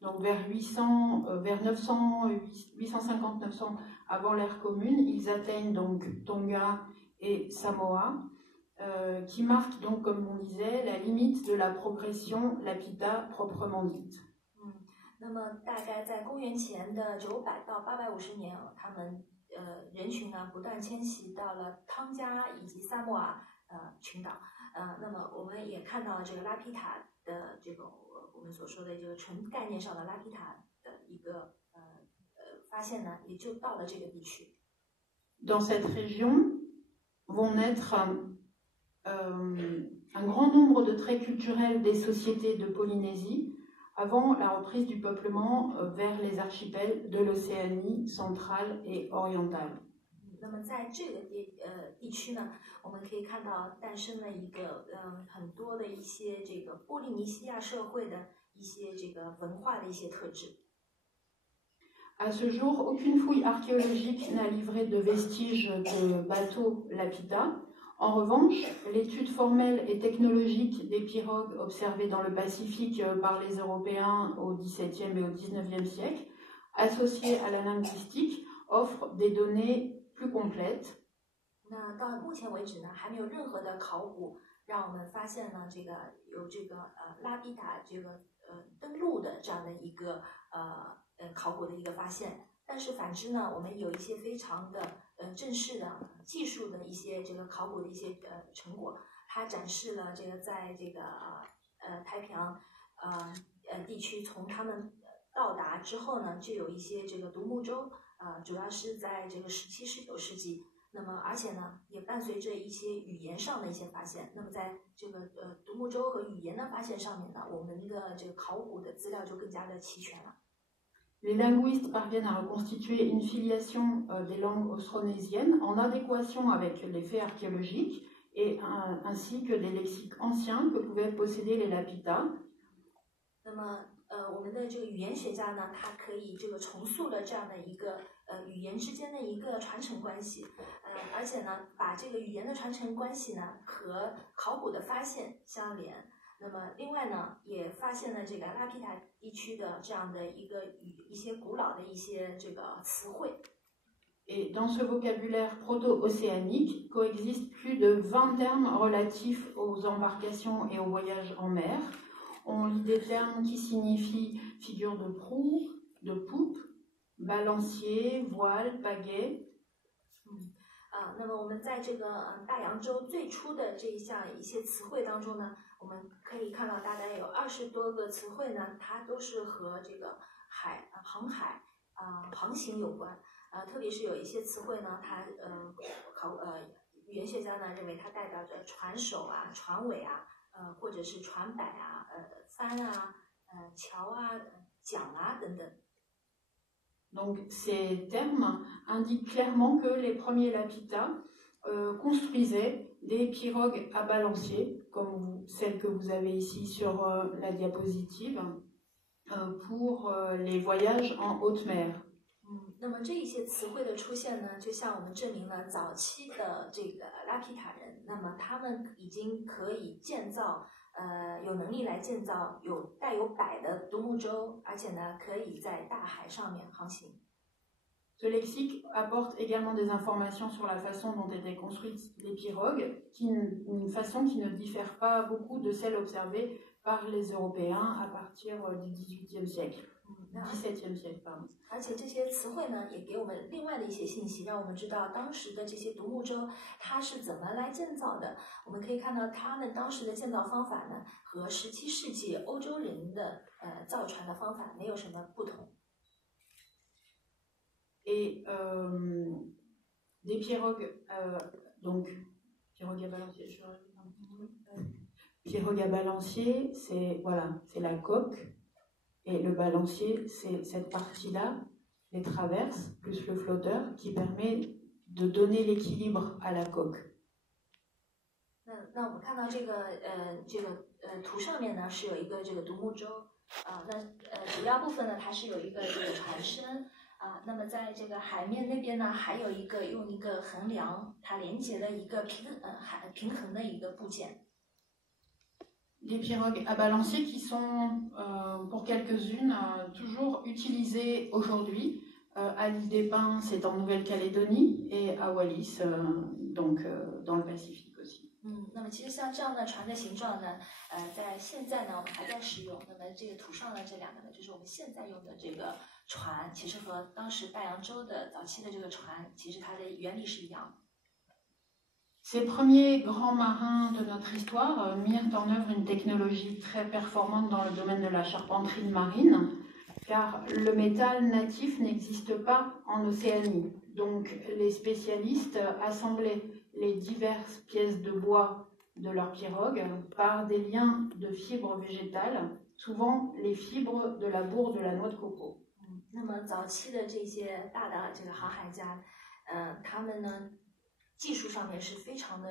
Donc vers 850-900 avant l'ère commune, ils atteignent donc Tonga et Samoa, qui marquent donc, comme on disait, la limite de la progression lapita proprement dite. 那么大概在公元前的900到850年，他们人群呢不断迁徙到了汤加以及萨摩亚群岛。那么我们也看到这个拉皮塔的这种我们所说的这个纯概念上的拉皮塔的一个发现呢，也就到了这个地区。Dans cette région vont naître un grand nombre de traits culturels des sociétés de Polynésie avant la reprise du peuplement vers les archipels de l'Océanie centrale et orientale. 那么在这个地区呢，我们可以看到诞生了一个很多的一些这个波利尼西亚社会的一些这个文化的一些特质。À ce jour, aucune fouille archéologique n'a livré de vestiges de bateaux lapita. En revanche, l'étude formelle et technologique des pirogues observées dans le Pacifique par les Européens au XVIIe et au XIXe siècle, associée à la linguistique, offre des données plus complètes. 那到目前为止呢，还没有任何的考古让我们发现呢，有拉比塔登陆的这样的一个考古的一个发现。但是反之呢，我们有一些非常的正式的技术的一些考古的一些成果，它展示了在太平洋地区，从他们到达之后呢，就有一些独木舟主要是在17、19世纪。那么，而且呢，也伴随着一些语言上的一些发现。那么，在独木舟和语言的发现上面呢，我们的考古的资料就更加的齐全了。Les linguistes parviennent à reconstituer une filiation des langues austronésiennes en adéquation avec les faits archéologiques et ainsi que des lexiques anciens que pouvaient posséder les Lapita. 那么，我们的语言学家呢，他可以重塑了这样的一个语言之间的一个传承关系，而且呢，把语言的传承关系呢和考古的发现相连。那么，另外呢，也发现了拉皮塔地区的这样的一些古老的一些词汇。Et dans ce vocabulaire proto-océanique coexistent plus de 20 termes relatifs aux embarcations et aux voyages en mer. On lit des termes qui signifient figure de proue, de poupe, balancier, voile, pagaie. 那么我们在大洋洲最初的一些词汇当中呢，我们可以看到大概有20多个词汇呢，它都是和航海航行有关。特别是有一些词汇呢，它语言学家呢认为它代表着船首啊、船尾啊，或者是船摆啊、帆啊、桥啊、桨啊等等。Donc ces termes indiquent clairement que les premiers Lapita construisaient des pirogues à balancier, comme celle que vous avez ici sur la diapositive, pour les voyages en haute mer. 那么这一些词汇的出现呢，就向我们证明了早期的拉皮塔人，那么他们已经可以建造有能力来建造带有摆的独木舟，而且呢，可以在大海上面航行。Ce lexique apporte également des informations sur la façon dont étaient construites les pirogues, une façon qui ne diffère pas beaucoup de celle observée par les Européens à partir du XVIIIe siècle. 17e siècle, pardon. 而且这些词汇呢，也给我们另外的一些信息，让我们知道当时的这些独木舟它是怎么来建造的。我们可以看到他们当时的建造方法呢，和17世纪欧洲人的造船的方法没有什么不同。Et des pirogues, donc pirogue à balancier, pirogue à balancier, c'est la coque. Et le balancier, c'est cette partie-là, les traverses, plus le flotteur, qui permet de donner l'équilibre à la coque. 那我们看到图上面呢是有一个独木舟主要部分呢它是有一个船身那么在海面那边呢还有用一个横梁它连接了一个平衡的一个部件。Les pirogues à balancier qui sont, pour quelques-unes, toujours utilisées aujourd'hui. À l'île des Pins, c'est en Nouvelle-Calédonie, et à Wallis, donc dans le Pacifique aussi. 那么其实像这样的船的形状呢，在现在呢我们还在使用。那么图上的这两个呢，就是我们现在用的船，其实和当时大洋洲的早期的船，其实它的原理是一样的。Ces premiers grands marins de notre histoire mirent en œuvre une technologie très performante dans le domaine de la charpenterie marine, car le métal natif n'existe pas en Océanie. Donc les spécialistes assemblaient les diverses pièces de bois de leur pirogue par des liens de fibres végétales, souvent les fibres de la bourre de la noix de coco. 那么早期的这些大的航海家，他们呢技术上面是非常的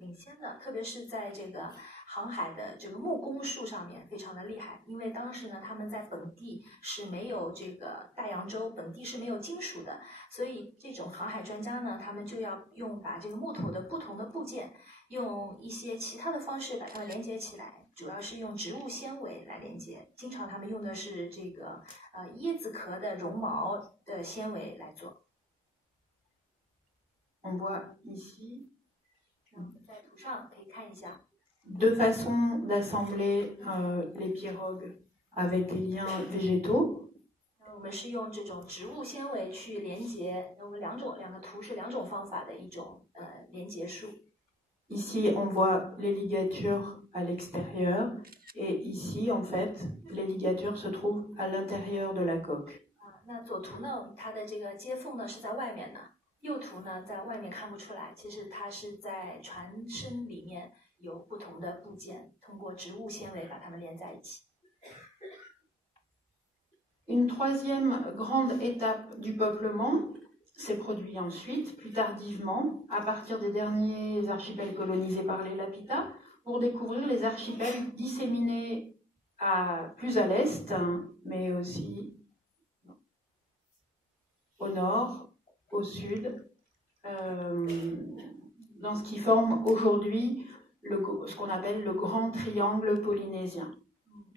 领先的，特别是在这个航海的这个木工术上面非常的厉害。因为当时呢，他们在本地是没有这个大洋洲，本地是没有金属的，所以这种航海专家呢，他们就要把这个木头的不同的部件，用一些其他的方式把它们连接起来，主要是用植物纤维来连接。经常他们用的是这个椰子壳的绒毛的纤维来做。On voit ici 在图上可以看一下。deux façons d'assembler les pirogues avec les liens végétaux. 我们是用这种植物纤维去连接，有两个图是两种方法的一种连接术。Ici, on voit les ligatures à l'extérieur et ici, en fait, les ligatures se trouvent à l'intérieur de la coque. 那左图呢，它的这个接缝呢是在外面的，右图呢在外面看不出来，其实它是在船身里面有不同的部件，通过植物纤维把它们连在一起。Une troisième grande étape du peuplement s'est produite ensuite, plus tardivement, à partir des derniers archipels colonisés par les Lapita, pour découvrir les archipels disséminés plus à l'est, mais aussi au nord, au sud, dans ce qui forme aujourd'hui ce qu'on appelle le grand triangle polynésien.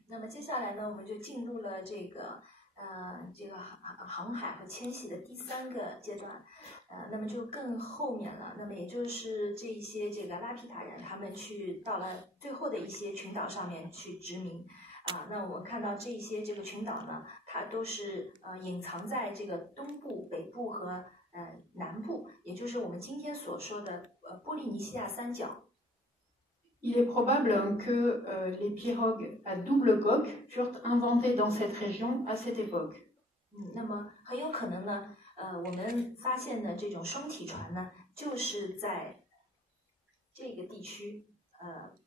那么接下来呢，我们就进入了这个航海和迁徙的第3个阶段，那么就更后面了。那么也就是这个拉皮塔人，他们去到了最后的一些群岛上面去殖民。那我们看到这个群岛呢，它都是隐藏在这个东部、北部和南部，也就是我们今天所说的波利尼西亚三角。Il est probable que les pirogues à double coque furent inventées dans cette région à cette époque. 那么很有可能呢，我们发现的这种双体船呢，就是在这个地区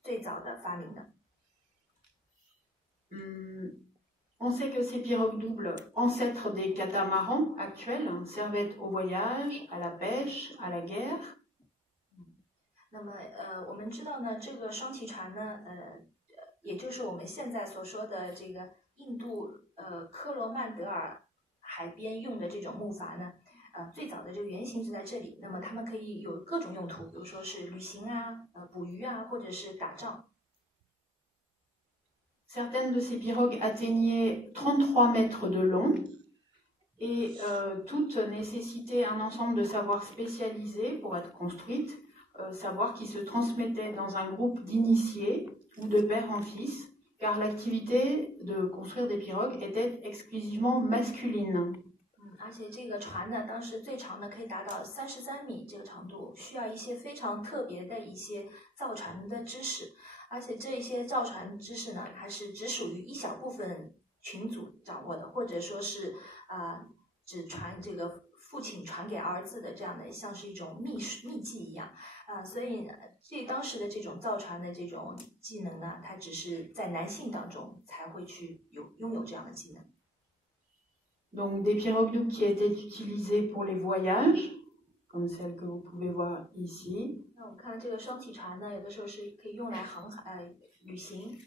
最早的发明的。On sait que ces pirogues doubles, ancêtres des catamarans actuels, servaient au voyage, à la pêche, à la guerre. 那么我们知道呢，这个双体船呢，也就是我们现在所说的这个印度科罗曼德尔海边用的这种木筏呢，最早的这个原型就在这里。那么它们可以有各种用途，比如说是旅行啊、捕鱼啊，或者是打仗。Certaines de ces pirogues atteignaient 33 mètres de long et toutes nécessitaient un ensemble de savoirs spécialisés pour être construites, savoirs qui se transmettaient dans un groupe d'initiés ou de père en fils, car l'activité de construire des pirogues était exclusivement masculine. 而且这个船呢，当时最长的可以达到33米这个长度，需要一些非常特别的一些造船的知识。而且这些造船知识呢，还是只属于一小部分群组掌握的，或者说是只传这个父亲传给儿子的这样的，像是一种秘技一样所以呢，当时的这种造船的这种技能呢，它只是在男性当中才会去拥有这样的技能。Donc des pirogues doubles qui étaient utilisées pour les voyages, comme celle que vous pouvez voir ici. 那我们看这个双体船呢，有的时候是可以用来旅行。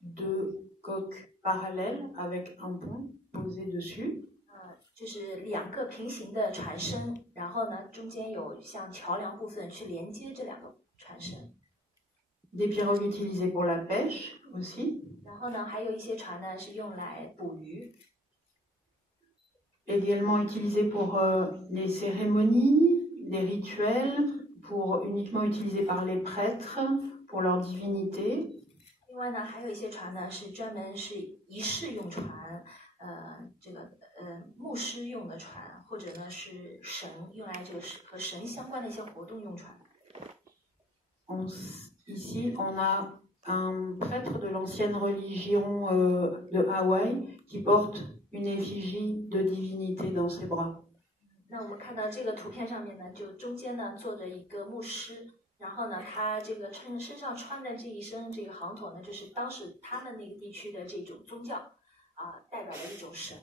Deux coques parallèles avec un pont posé dessus. 就是两个平行的船身，然后呢，中间有像桥梁部分去连接这两个船身。Des pirogues utilisées pour la pêche aussi. 然后呢，还有一些船呢是用来捕鱼。Également utilisées pour les cérémonies, les rituels, pour uniquement utilisées par les prêtres pour leur divinité. 另外呢，还有一些船呢是专门是仪式用船，牧师用的船，或者呢是神用来这个和神相关的一些活动用船。Ici, on a un prêtre de l'ancienne religion de Hawaï qui porte une effigie de divinité dans ses bras. 那我们看到这个图片上面呢，就中间呢坐着一个牧师，然后呢，他这个身上穿的这一身这个行头呢，就是当时他们那个地区的这种宗教代表的一种神。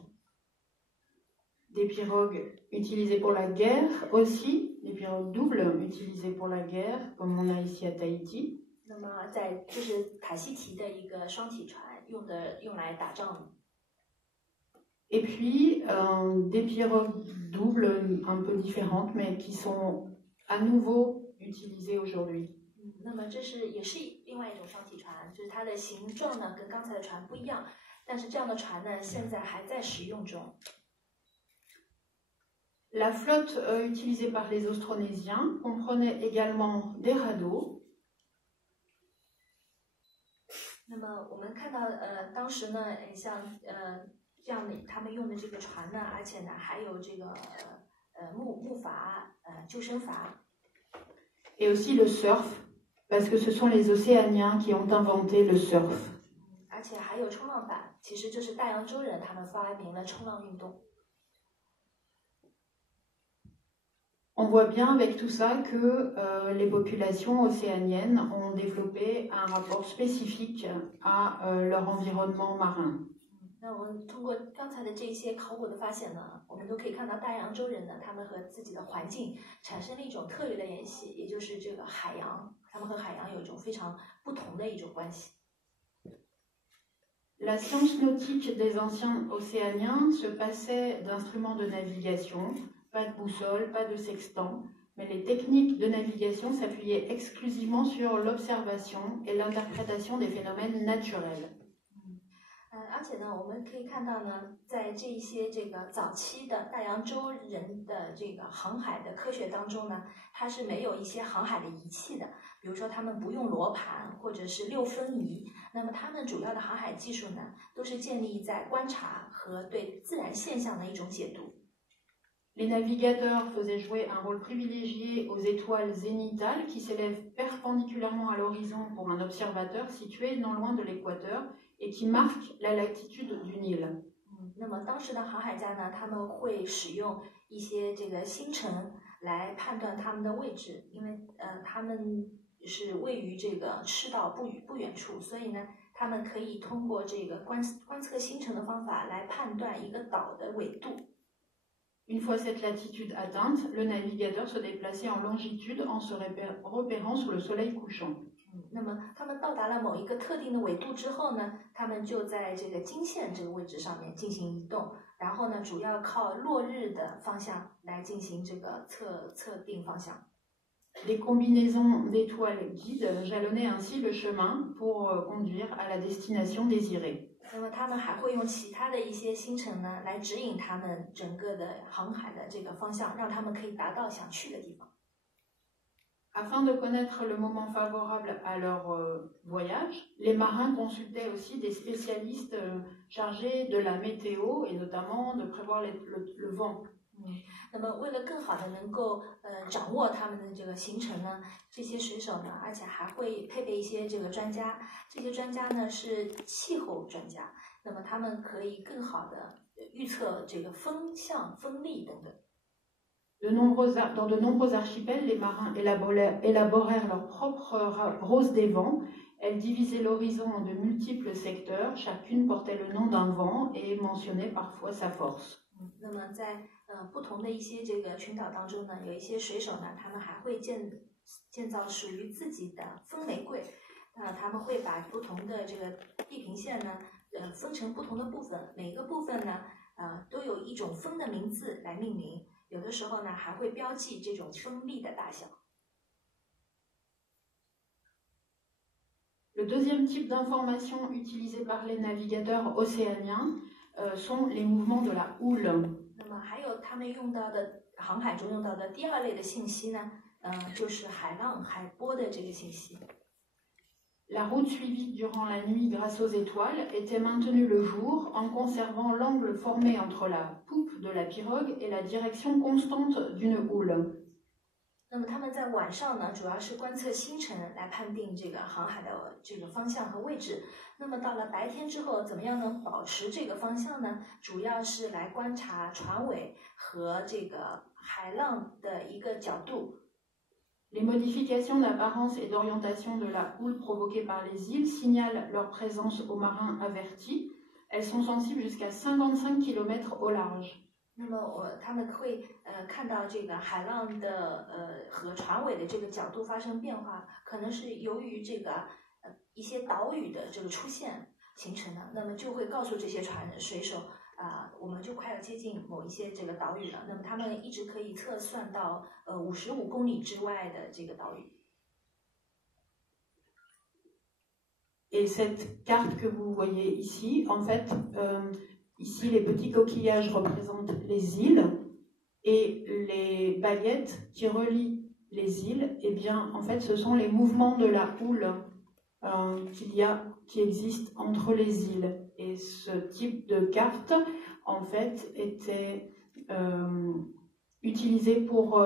des pirogues utilisées pour la guerre aussi, des pirogues doubles utilisées pour la guerre, comme on a ici à Tahiti. 那么这是塔希提的一个双体船，用来打仗的。Et puis des pirogues doubles un peu différentes, mais qui sont à nouveau utilisées aujourd'hui. 那么也是另外一种双体船，就是它的形状呢跟刚才的船不一样，但是这样的船呢现在还在使用中。La flotte utilisée par les Austronésiens comprenait également des radeaux. 那么我们看到当时呢像这样的他们用的这个船呢，而且呢还有这个木筏救生筏。Et aussi le surf, parce que ce sont les Océaniens qui ont inventé le surf. 而且还有冲浪板，其实这是大洋洲人他们发明了冲浪运动。On voit bien avec tout ça que les populations océaniennes ont développé un rapport spécifique à leur environnement marin. 那我们通过刚才的这些考古的发现呢，我们都可以看到大洋洲人呢，他们和自己的环境产生了一种特别的联系，也就是这个海洋，他们和海洋有一种非常不同的一种关系。La science nautique des anciens océaniens se passait d'instruments de navigation, pas de boussole, pas de sextant, mais les techniques de navigation s'appuyaient exclusivement sur l'observation et l'interprétation des phénomènes naturels. 而且呢，我们可以看到呢，在这个早期的大洋洲人的这个航海的科学当中呢，它是没有一些航海的仪器的，比如说他们不用罗盘或者是6分仪，那么他们主要的航海技术呢，都是建立在观察和对自然现象的一种解读。Les navigateurs faisaient jouer un rôle privilégié aux étoiles zénithales qui s'élèvent perpendiculairement à l'horizon pour un observateur situé non loin de l'équateur et qui marquent la latitude du Nil. 那么当时的航海家呢，他们会使用一些这个星辰来判断他们的位置，因为他们是位于这个赤道不远处，所以呢，他们可以通过这个观测星辰的方法来判断一个岛的纬度。Une fois cette latitude atteinte, le navigateur se déplaçait en longitude en se repérant sur le soleil couchant. 那么他们到达了某一个特定的纬度之后呢，他们就在这个经线这个位置上面进行移动，然后呢，主要靠落日的方向来进行这个测定方向。Des combinaisons d'étoiles guides jalonnaient ainsi le chemin pour conduire à la destination désirée. 那么他们还会用其他的一些星辰呢，来指引他们整个的航海的这个方向，让他们可以达到想去的地方。Afin de connaître le moment favorable à leur voyage, les marins consultaient aussi des spécialistes chargés de la météo et notamment de prévoir le vent. 那么为了更好的能够掌握他们的这个行程呢，这些水手呢，而且还会配备一些这个专家，这些专家呢是气候专家，那么他们可以更好的预测这个风向、风力等等。Dans de nombreux archipels, les marins élaborèrent leur propre rose des vents. Elles divisaient l'horizon en de multiples secteurs, chacune portait le nom d'un vent et mentionnait parfois sa force. 那么在不同的一些这个群岛当中呢，有一些水手呢，他们还会建造属于自己的风玫瑰，他们会把不同的这个地平线呢，分成不同的部分，每个部分呢，都有一种风的名字来命名，有的时候呢，还会标记这种风力的大小。Le deuxième type d'information utilisée par les navigateurs océaniens sont les mouvements de la houle. 那么还有他们用到的航海中用到的第二类的信息呢，就是海浪、海波的这个信息。La route suivie durant la nuit grâce aux étoiles était maintenue le jour en conservant l'angle formé entre la poupe de la pirogue et la direction constante d'une houle. 那么他们在晚上呢，主要是观测星辰来判定这个航海的这个方向和位置。那么到了白天之后，怎么样能保持这个方向呢？主要是来观察船尾和这个海浪的一个角度。Les modifications d'apparence et d'orientation de la houle provoquées par les îles signalent leur présence aux marins avertis. Elles sont sensibles jusqu'à 55 km au large. 那么他们会看到这个海浪的和船尾的这个角度发生变化，可能是由于这个一些岛屿的这个出现形成的。那么就会告诉这些水手我们就快要接近某一些这个岛屿了。那么他们一直可以测算到55公里之外的这个岛屿。Et cette carte que vous voyez ici, en fait, ici les petits coquillages représentent les îles et les baguettes qui relient les îles, eh bien, en fait, ce sont les mouvements de la houle qui existent entre les îles. Et ce type de carte, en fait, était utilisé pour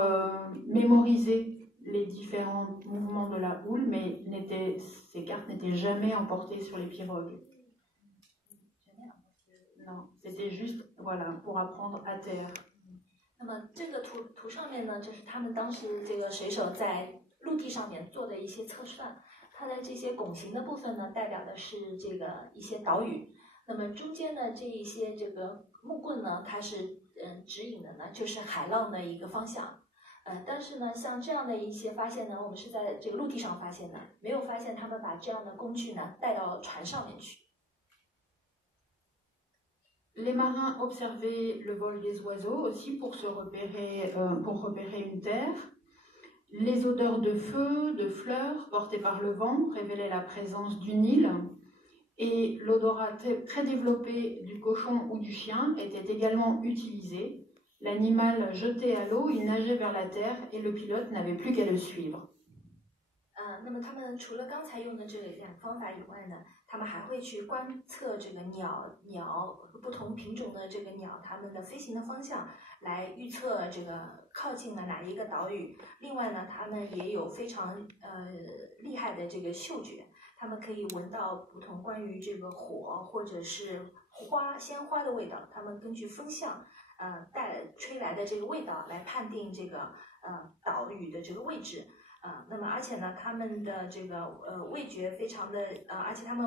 mémoriser les différents mouvements de la houle, mais ces cartes n'étaient jamais emportées sur les pirogues. Non, c'était juste voilà, pour apprendre à terre. 那么这个图上面呢，就是他们当时这个水手在陆地上面做的一些测算。它的这些拱形的部分呢，代表的是这个一些岛屿。那么中间的这一些这个木棍呢，它是指引的呢，就是海浪的一个方向。但是呢，像这样的一些发现呢，我们是在这个陆地上发现的，没有发现他们把这样的工具呢带到船上面去。Les marins observaient le vol des oiseaux aussi pour repérer une terre. Les odeurs de feu, de fleurs portées par le vent révélaient la présence d'une île. Et l'odorat très développé du cochon ou du chien était également utilisé. L'animal jeté à l'eau, il nageait vers la terre et le pilote n'avait plus qu'à le suivre. 那么他们除了刚才用的这两个方法以外呢，他们还会去观测这个鸟不同品种的这个鸟它们的飞行的方向，来预测这个靠近了哪一个岛屿。另外呢，他们也有非常厉害的这个嗅觉，他们可以闻到不同关于这个火或者是鲜花的味道，他们根据风向吹来的这个味道来判定这个岛屿的这个位置。那么而且呢，他们的这个味觉非常的而且他们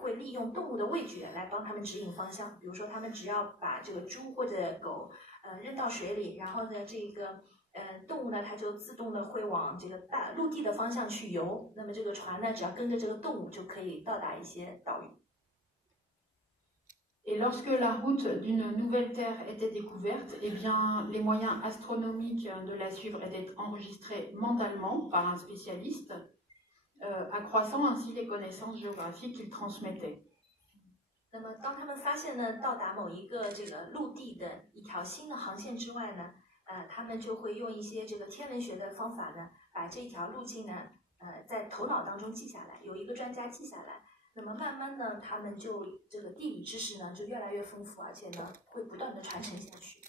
会利用动物的味觉来帮他们指引方向。比如说，他们只要把这个猪或者狗扔到水里，然后呢，这个动物呢，它就自动的会往这个陆地的方向去游。那么这个船呢，只要跟着这个动物就可以到达一些岛屿。Et lorsque la route d'une nouvelle terre était découverte, eh bien, les moyens astronomiques de la suivre étaient enregistrés mentalement par un spécialiste, accroissant ainsi les connaissances géographiques qu'il transmettait. 那么，当他们发现呢，到达某一个这个陆地的一条新的航线之外呢，他们就会用一些这个天文学的方法呢，把这条路径呢，在头脑当中记下来，有一个专家记下来。那么慢慢呢，他们就这个地理知识呢就越来越丰富，而且呢会不断的传承下去。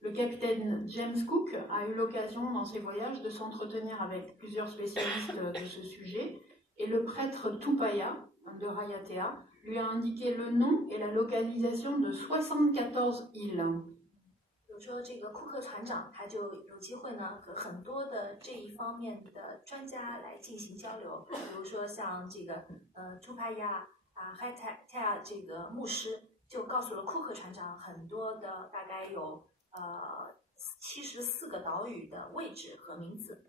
Le capitaine James Cook a eu l'occasion dans ses voyages de s'entretenir avec plusieurs spécialistes de ce sujet, et le prêtre Tupaya de Raiatea lui a indiqué le nom et la localisation de 74 îles. 比如说这个库克船长，他就有机会呢和很多的这一方面的专家来进行交流。比如说像这个朱帕亚海泰这个牧师就告诉了库克船长很多的大概有74个岛屿的位置和名字。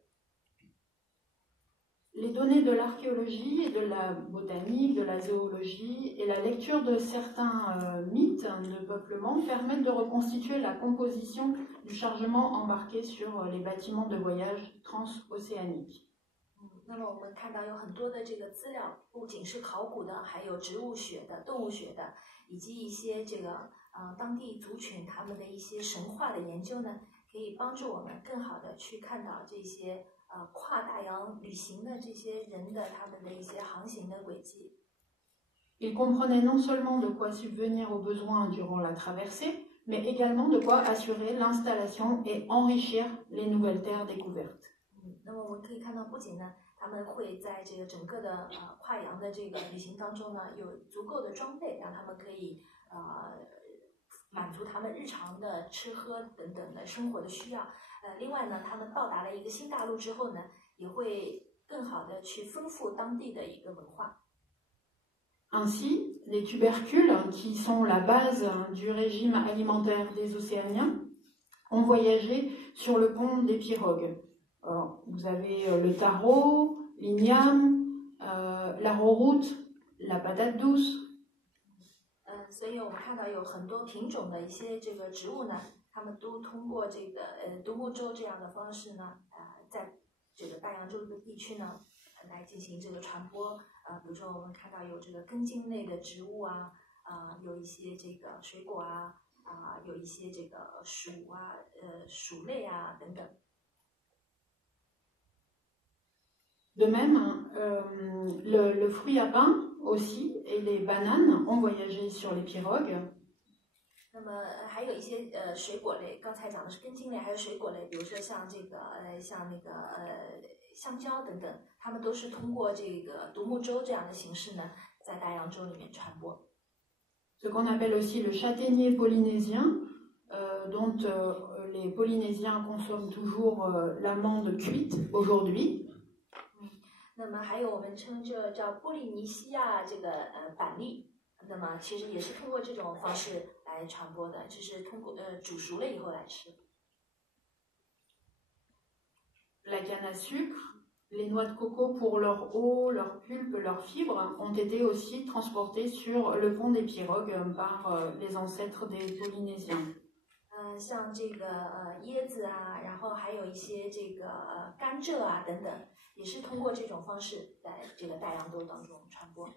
Les données de l'archéologie, de la botanique, de la zoologie et la lecture de certains mythes de peuplement permettent de reconstituer la composition du chargement embarqué sur les bâtiments de voyage transocéaniques. 那么我们看到有很多的这个资料，不仅是考古的，还有植物学的、动物学的，以及一些这个当地族群他们的一些神话的研究呢，可以帮助我们更好的去看到这些跨大洋旅行的这些人的他们的一些航行的轨迹。Il comprenait non seulement de quoi subvenir aux besoins durant la traversée, mais également de quoi assurer l'installation et enrichir les nouvelles terres découvertes. 那么我们可以看到，不仅呢，他们会在这个整个的跨洋的这个旅行当中呢，有足够的装备，让他们可以满足他们日常的吃喝等等的生活的需要。另外呢，他们到达了一个新大陆之后呢，也会更好的去丰富当地的一个文化。Ainsi, les tubercules, qui sont la base du régime alimentaire des Océaniens, ont voyagé sur le pont des pirogues. Alors, vous avez le taro, l'igname, l'arrowroot, la patate douce. 所以我们看到有很多品种的一些这个植物呢，它们都通过这个独木舟这样的方式呢，在这个大洋洲的地区呢，来进行这个传播。比如说我们看到有这个根茎类的植物啊，有一些这个水果啊，有一些这个薯啊，薯类啊等等。De même, le fruit à pain aussi et les bananes ont voyagé sur les pirogues. 那么还有一些水果类，刚才讲的是根茎类，还有水果类，比如说像这个像那个香蕉等等，它们都是通过这个独木舟这样的形式呢，在大洋洲里面传播。Ce qu'on appelle aussi le châtaignier polynésien, dont les Polynésiens consomment toujours l'amande cuite aujourd'hui. 那么还有我们称这叫波利尼西亚这个板栗，那么其实也是通过这种方式来传播的，就是通过煮熟了以后来吃。La canne à sucre, les noix de coco pour leur eau, leur pulpe, leurs fibres ont été aussi transportées sur le pont des pirogues par les ancêtres des Polynésiens. 像这个椰子啊，然后还有一些这个甘蔗啊等等，也是通过这种方式在这个大洋洲当中传播。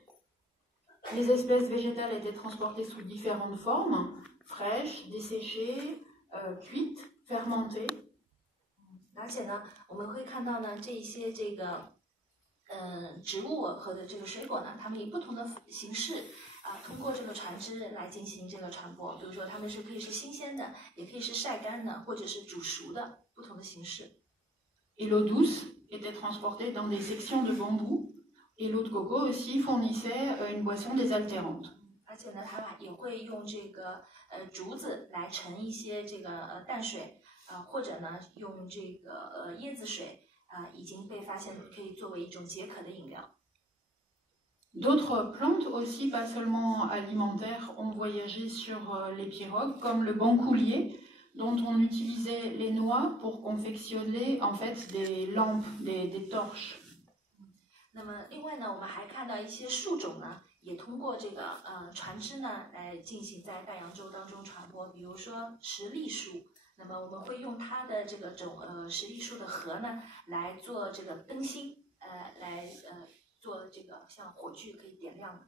Les espèces végétales étaient transportées sous différentes formes, fraîches, desséchées, cuites, fermentées. 而且呢，我们会看到呢，这一些这个植物和的这个水果呢，它们以不同的形式通过这个船只来进行这个传播。比如说，它们是可以是新鲜的，也可以是晒干的，或者是煮熟的，不同的形式。Et l'eau douce était transportée dans des sections de bambou, et l'eau de coco aussi fournissait une boisson désaltérante. 而且呢，它们也会用这个竹子来盛一些这个淡水，或者呢用这个椰子水，已经被发现可以作为一种解渴的饮料。D'autres plantes aussi, pas seulement alimentaires, ont voyagé sur les pirogues, comme le bancoulier, dont on utilisait les noix pour confectionner en fait des lampes, des torches. 那么另外呢，我们还看到一些树种呢，也通过这个船只呢来进行在大洋洲当中传播。比如说石栗树，那么我们会用它的这个石栗树的核呢来做这个灯芯，来做这个像火炬可以点亮的。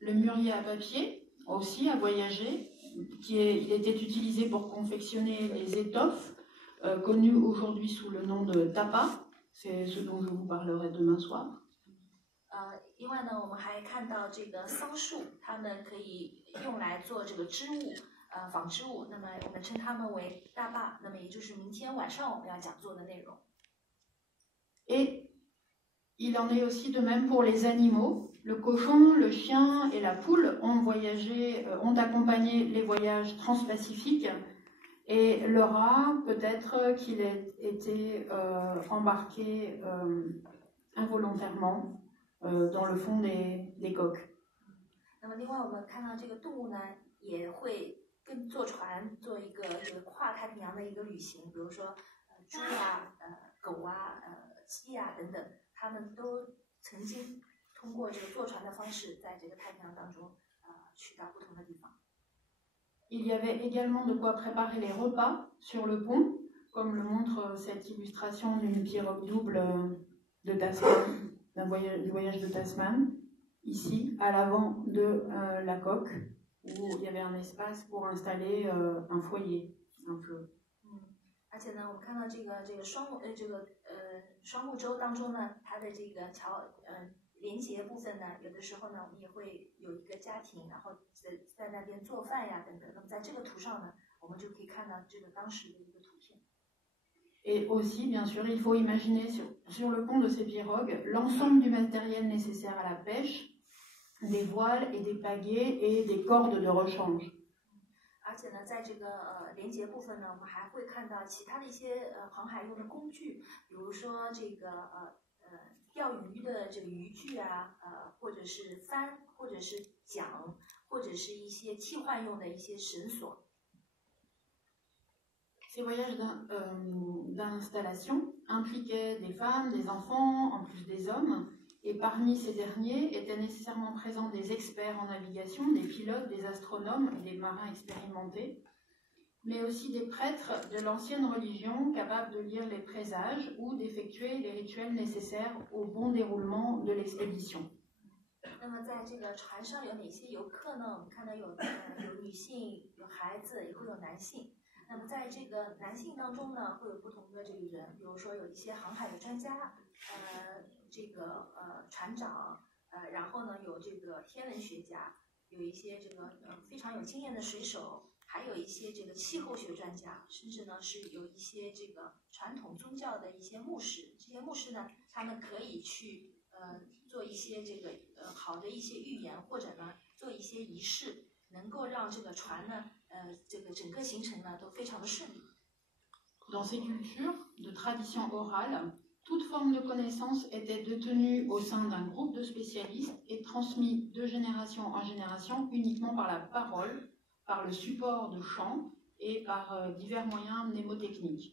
Le mûrier à papier aussi a voyagé, il était utilisé pour confectionner les étoffes, connues aujourd'hui sous le nom de tapa. C'est ce dont je vous parlerai demain soir. 另外呢，我们还看到这个桑树，它们可以用来做这个织物，纺织物。那么我们称它们为大坝，那么也就是明天晚上我们要讲座的内容。Et il en est aussi de même pour les animaux. Le cochon, le chien et la poule ont voyagé, ont accompagné les voyages transpacifiques. Et le rat, peut-être qu'il a été embarqué involontairement dans le fond des coques. 那么另外我们看到这个动物呢，也会跟坐船做一个跨太平洋的一个旅行，比如说猪啊、狗啊、鸡啊等等，它们都曾经通过这个坐船的方式，在这个太平洋当中去到不同的地方。Il y avait également de quoi préparer les repas sur le pont, comme le montre cette illustration d'une pirogue double de Tasman, du voyage de Tasman, ici à l'avant de la coque, où il y avait un espace pour installer un foyer, un feu. 而且呢，我们看到这个双木舟当中呢，它的这个连接部分呢，有的时候呢，我们也会有一个家庭，然后在那边做饭呀等等。那么在这个图上呢，我们就可以看到这个当时的一个图片。Et aussi, bien sûr, il faut imaginer sur le pont de ces pirogues l'ensemble du matériel nécessaire à la pêche, des voiles et des pagaies et des cordes de rechange. 而且呢，在这个连接部分呢，我们还会看到其他的一些航海用的工具，比如说这个钓鱼的这个渔具啊，或者是帆，或者是桨，或者是一些替换用的一些绳索。Ces voyages d'installation impliquaient des femmes, des enfants, en plus des hommes, et parmi ces derniers étaient nécessairement présents des experts en navigation, des pilotes, des astronomes, des marins expérimentés, mais aussi des prêtres de l'ancienne religion capables de lire les présages ou d'effectuer les rituels nécessaires au bon déroulement de l'expédition. 那么在这个船上有哪些游客呢？我们看到有女性、有孩子，也会有男性。那么在这个男性当中呢，会有不同的这个人，比如说有一些航海的专家，船长，然后呢有这个天文学家，有一些这个非常有经验的水手，还有一些这个气候学专家，甚至呢是有一些这个传统宗教的一些牧师。这些牧师呢，他们可以去做一些这个好的一些预言，或者呢做一些仪式，能够让这个船呢这个整个行程呢都非常的顺利。Dans ces cultures de tradition orale, toute forme de connaissance était détenue au sein d'un groupe de spécialistes et transmis de génération en génération uniquement par la parole, par le support de chant et par divers moyens mnémotechniques.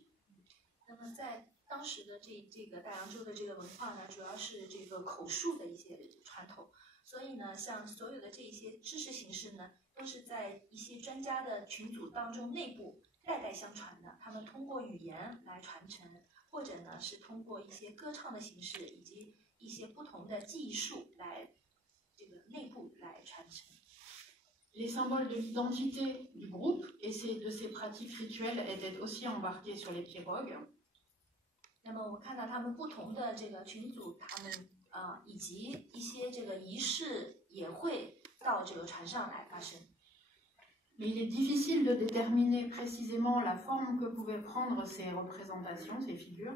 那么在当时的这个大洋洲的这个文化呢，主要是这个口述的一些传统，所以呢，像所有的这一些知识形式呢，都是在一些专家的群组当中内部代代相传的。他们通过语言来传承，或者呢是通过一些歌唱的形式，以及一些不同的技术来这个内部来传承。Les symboles de l'identité du groupe et de ces pratiques rituelles étaient aussi embarqués sur les pirogues. 那么我们看到他们不同的这个群组，他们以及一些这个仪式也会到这个船上来发生。Mais il est difficile de déterminer précisément la forme que pouvaient prendre ces représentations, ces figures.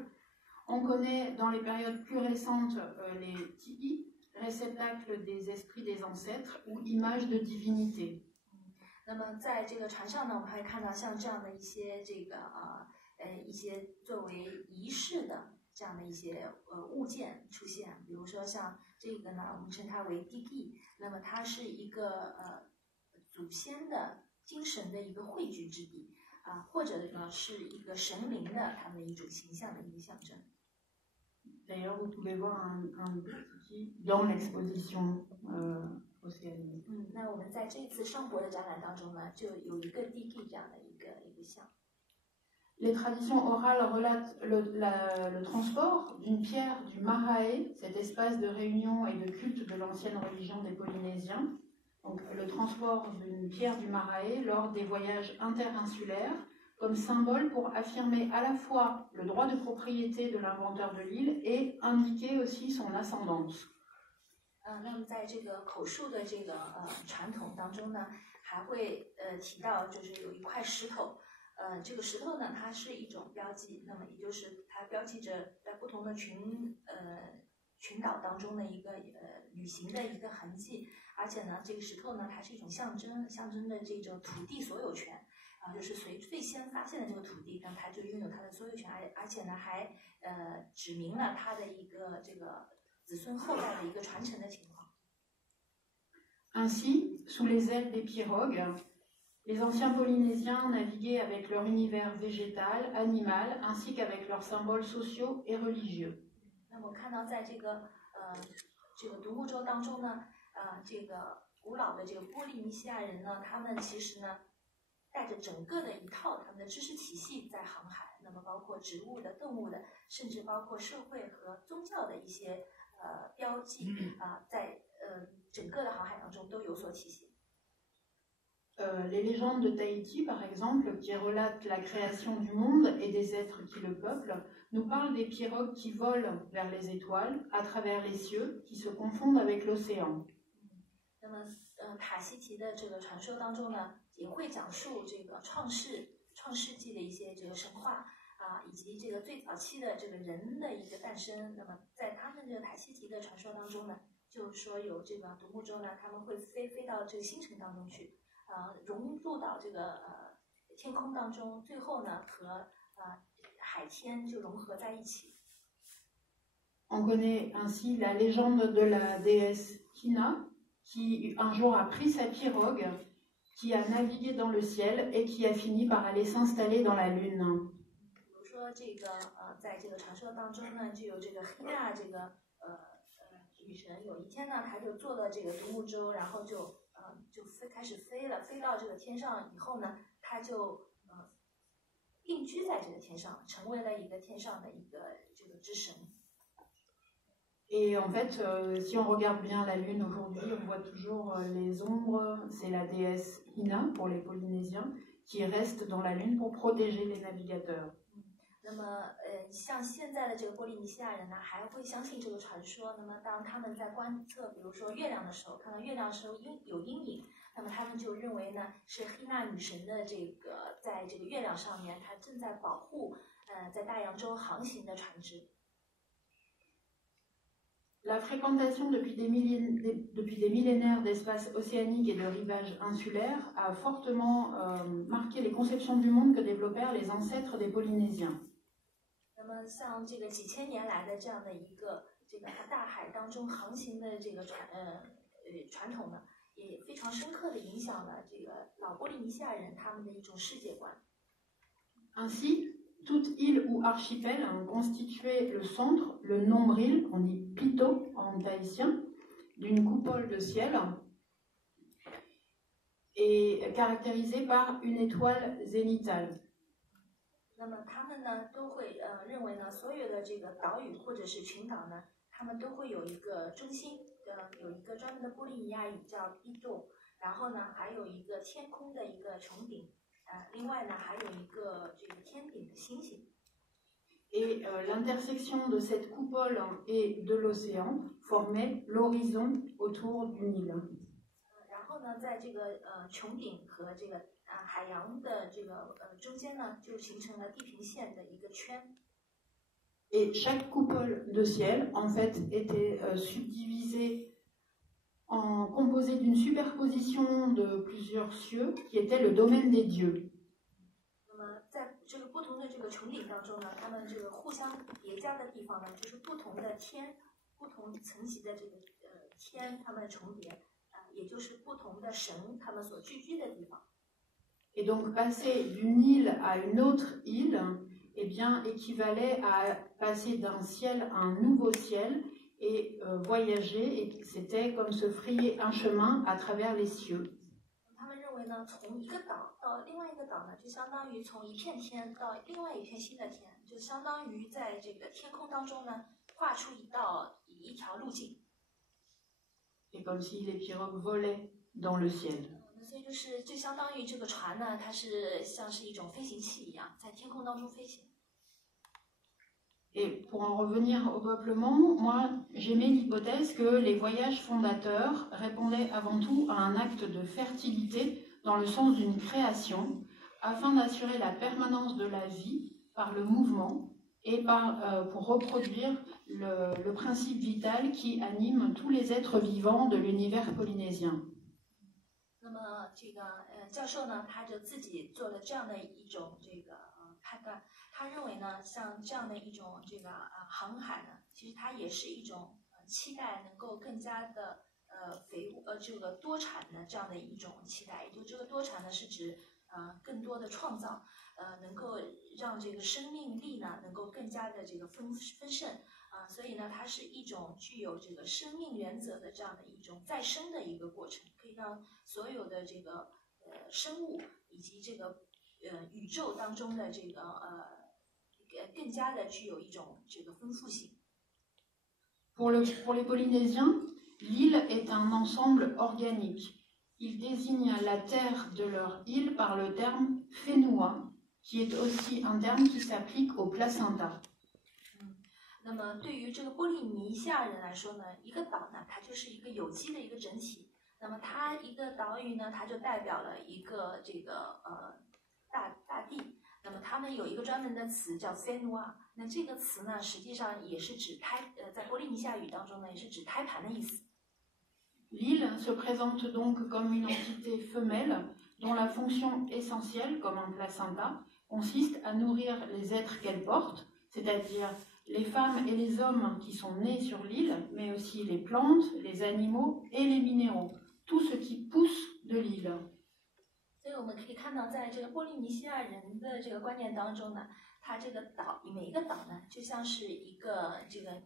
On connaît dans les périodes plus récentes les tipi, réceptacles des esprits des ancêtres ou images de divinité. 那么在这个船上呢，我们还看到像这样的一些一些作为仪式的这样的一些物件出现，比如说像这个呢，我们称它为 DG， 那么它是一个祖先的精神的一个汇聚之地或者呢是一个神灵的他们的一种形象的一个象征。D'ailleurs, vous pouvez voir un tiki dans l'exposition océanique. 那我们在这次商博的展览当中呢，就有一个 DG 这样的一个像。Les traditions orales relatent le transport d'une pierre du Marae, cet espace de réunion et de culte de l'ancienne religion des Polynésiens. Donc, le transport d'une pierre du Marae lors des voyages interinsulaires comme symbole pour affirmer à la fois le droit de propriété de l'inventeur de l'île et indiquer aussi son ascendance. 那么在这个口述的这个传统当中呢，还会提到就是有一块石头。这个石头呢，它是一种标记，那么也就是它标记着在不同的群岛当中的一个旅行的一个痕迹，而且呢，这个石头呢，它是一种象征的这种土地所有权就是最先发现的这个土地，那它就拥有它的所有权，而且呢，还指明了它的一个这个子孙后代的一个传承的情况。Ainsi, sous les ailes des pirogues, les anciens Polynésiens naviguaient avec leur univers végétal, animal, ainsi qu'avec leurs symboles sociaux et religieux. 那么看到在这个独木舟当中呢，这个古老的这个波利尼西亚人呢，他们其实呢带着整个的一套他们的知识体系在航海，那么包括植物的、动物的，甚至包括社会和宗教的一些标记在整个的航海当中都有所体现。Les légendes de Tahiti, par exemple, qui relatent la création du monde et des êtres qui le peuplent, nous parlent des pirogues qui volent vers les étoiles, à travers les cieux, qui se confondent avec l'océan. 那么塔希提的这个传说当中呢，也会讲述这个创世纪的一些这个神话以及这个最早期的这个人的一个诞生。那么在他们这个塔希提的传说当中呢，就是说有这个独木舟呢，他们会飞到这个星辰当中去。融入到这个天空当中，最后呢和海天就融合在一起。On connaît ainsi la légende de la déesse Hina, qui un jour a pris sa pirogue, qui a navigué dans le ciel et qui a fini par aller s'installer dans la lune. 比如说这个在这个传说当中呢，就有这个黑娜这个女神，有一天呢，她就坐了这个独木舟，然后就开始飞了，飞到这个天上以后呢，她就定居在这个天上，成为了一个天上的一个这个之神。Et en fait, si on regarde bien la lune aujourd'hui, on voit toujours les ombres. C'est la déesse Hina pour les Polynésiens qui reste dans la lune pour protéger les navigateurs. 那么像现在的这个波利尼西亚人呢，还会相信这个传说。那么当他们在观测，比如说月亮的时候，看到月亮的时候有阴影，那么他们就认为呢是黑娜女神的这个在这个月亮上面，她正在保护在大洋洲航行的船只。La fréquentation depuis des millénaires d'espaces océaniques et de rivages insulaires a fortement marqué les conceptions du monde que développèrent les ancêtres des Polynésiens. 那么像这个几千年来的这样的一个这个大海当中航行的这个传统呢，也非常深刻的影响了这个老波利尼西亚人他们的一种世界观。Ainsi, toute île ou archipel constituait le centre, le nombril, on dit pito en tahitien, d'une coupole de ciel et caractérisée par une étoile zénitale. 那么他们呢都会认为呢，所有的这个岛屿或者是群岛呢，他们都会有一个中心，有一个专门的波利尼亚语叫 pito， 然后呢还有一个天空的一个穹顶。另外呢，还有一个这个天顶的星星。Et l'intersection de cette coupole et de l'océan formait l'horizon autour du Nil. 然后呢，在这个穹顶和这个海洋的这个中间呢，就形成了地平线的一个圈。Et chaque coupole de ciel, en fait, était subdivisée composée d'une superposition de plusieurs cieux qui était le domaine des dieux. 那么在这个不同的这个穹顶当中呢，它们这个互相叠加的地方呢，就是不同的天，不同层级的这个天，它们重叠，也就是不同的神他们所聚居的地方。Et donc passer d'une île à une autre île, eh bien, équivalait à passer d'un ciel à un nouveau ciel. Et voyager, et c'était comme se frayer un chemin à travers les cieux. 他们认为呢，从一个岛到另外一个岛呢，就相当于从一片天到另外一片新的天，就相当于在这个天空当中呢，画出一条路径。Et comme si les pirogues volaient dans le ciel. 所以就相当于这个船呢，它是像是一种飞行器一样，在天空当中飞行。Et pour en revenir au peuplement, moi j'aimais l'hypothèse que les voyages fondateurs répondaient avant tout à un acte de fertilité dans le sens d'une création, afin d'assurer la permanence de la vie par le mouvement et pour reproduire le principe vital qui anime tous les êtres vivants de l'univers polynésien. 那么这个教授呢，他就自己做了这样的一种这个判断。他认为呢，像这样的一种这个航海呢，其实它也是一种期待能够更加的这个多产的这样的一种期待。也就这个多产呢，是指更多的创造，能够让这个生命力呢能够更加的这个丰盛所以呢，它是一种具有这个生命原则的这样的一种再生的一个过程，可以让所有的这个生物以及这个宇宙当中的这个更加的具有一种这个丰富性。Pour les Polynésiens, l'île est un ensemble organique. Ils désignent la terre de leur île par le terme Whenua, qui est aussi un terme qui s'applique au placenta. 那么对于这个波利尼西亚人来说呢，一个岛呢，它就是一个有机的一个整体。那么它一个岛屿呢，它就代表了一个这个大地。那么他们有一个专门的词叫 Whenua， 那这个词呢，实际上也是指在波利尼西亚语当中呢，也是指胎盘的意思。L'île se présente donc comme une entité femelle dont la fonction essentielle, comme un placenta, consiste à nourrir les êtres qu'elle porte, c'est-à-dire les femmes et les hommes qui sont nés sur l'île, mais aussi les plantes, les animaux et les minéraux, tout ce qui pousse de l'île. 所以我们可以看到，在这个波利尼西亚人的这个观念当中呢，它这个岛每一个岛呢，就像是一个这个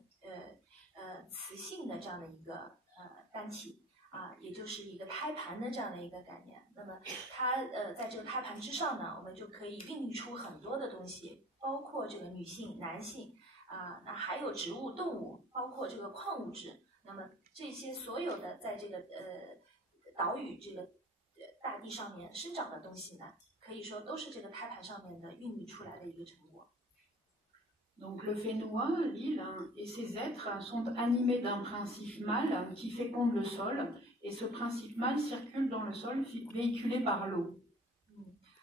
雌性的这样的一个单体啊，也就是一个胎盘的这样的一个概念。那么它在这个胎盘之上呢，我们就可以孕育出很多的东西，包括这个女性、男性啊，那还有植物、动物，包括这个矿物质。那么这些所有的在这个岛屿这个大地上面生长的东西呢，可以说都是这个胎盘上面的孕育出来的一个成果。Donc le Fénois, l'île et ses êtres sont animés d'un principe mâle qui féconde le sol, et ce principe mâle circule dans le sol véhiculé par l'eau.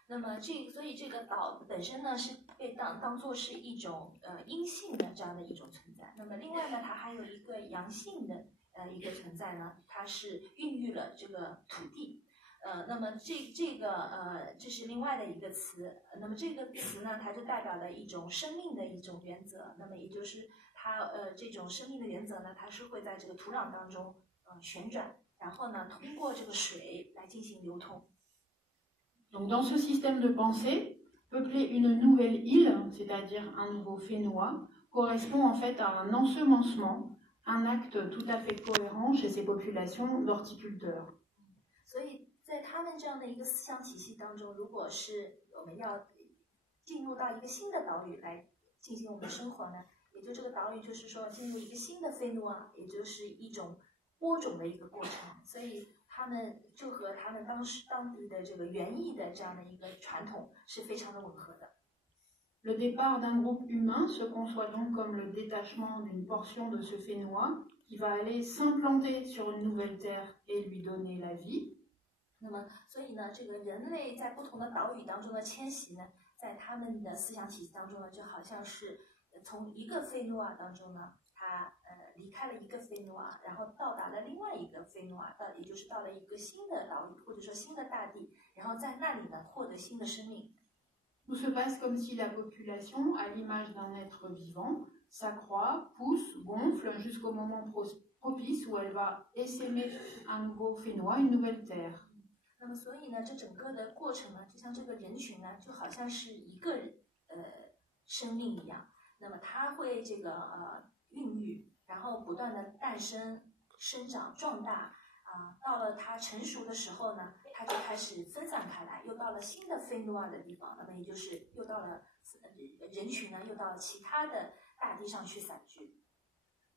那么所以这个岛本身呢是被当作是一种阴性的这样的一种存在。那么另外呢，它还有一个阳性的一个存在呢，它是孕育了这个土地。那么这是另外的一个词。那么这个词呢，它就代表了一种生命的一种原则。那么也就是它这种生命的原则呢，它是会在这个土壤当中旋转，然后呢通过这个水来进行流通。Donc dans ce système de pensée, peupler une nouvelle île, c'est-à-dire un nouveau Fénois, correspond en fait à un ensemencement, un acte tout à fait cohérent chez ces populations d'horticulteurs. 所以在他们这样的一个思想体系当中，如果是我们要进入到一个新的岛屿来进行我们的生活呢，也就这个岛屿就是说进入一个新的菲诺啊，也就是一种播种的一个过程。所以他们就和他们当地的这个园艺的这样的一个传统是非常的吻合的。Le départ d'un groupe humain se conçoit donc comme le détachement d'une portion de ce Fénois qui va aller s'implanter sur une nouvelle terre et lui donner la vie. 那么，所以呢，这个人类在不同的岛屿当中的迁徙呢，在他们的思想体系当中呢，就好像是从一个菲诺瓦当中呢，他离开了一个菲诺瓦，然后到达了另外一个菲诺瓦，也就是到了一个新的岛屿或者说新的大地，然后在那里呢获得新的生命。Tout se passe comme si la population, à l'image d'un être vivant, s'accroît, pousse, gonfle jusqu'au moment propice où elle va essaimer un nouveau Fénois, une nouvelle terre. 那么，所以呢，这整个的过程呢，就像这个人群呢，就好像是一个生命一样。那么，它会这个孕育，然后不断的诞生、生长、壮大到了它成熟的时候呢，它就开始分散开来，又到了新的菲诺瓦的地方，那么也就是又到了人群呢，又到了其他的大地上去散居。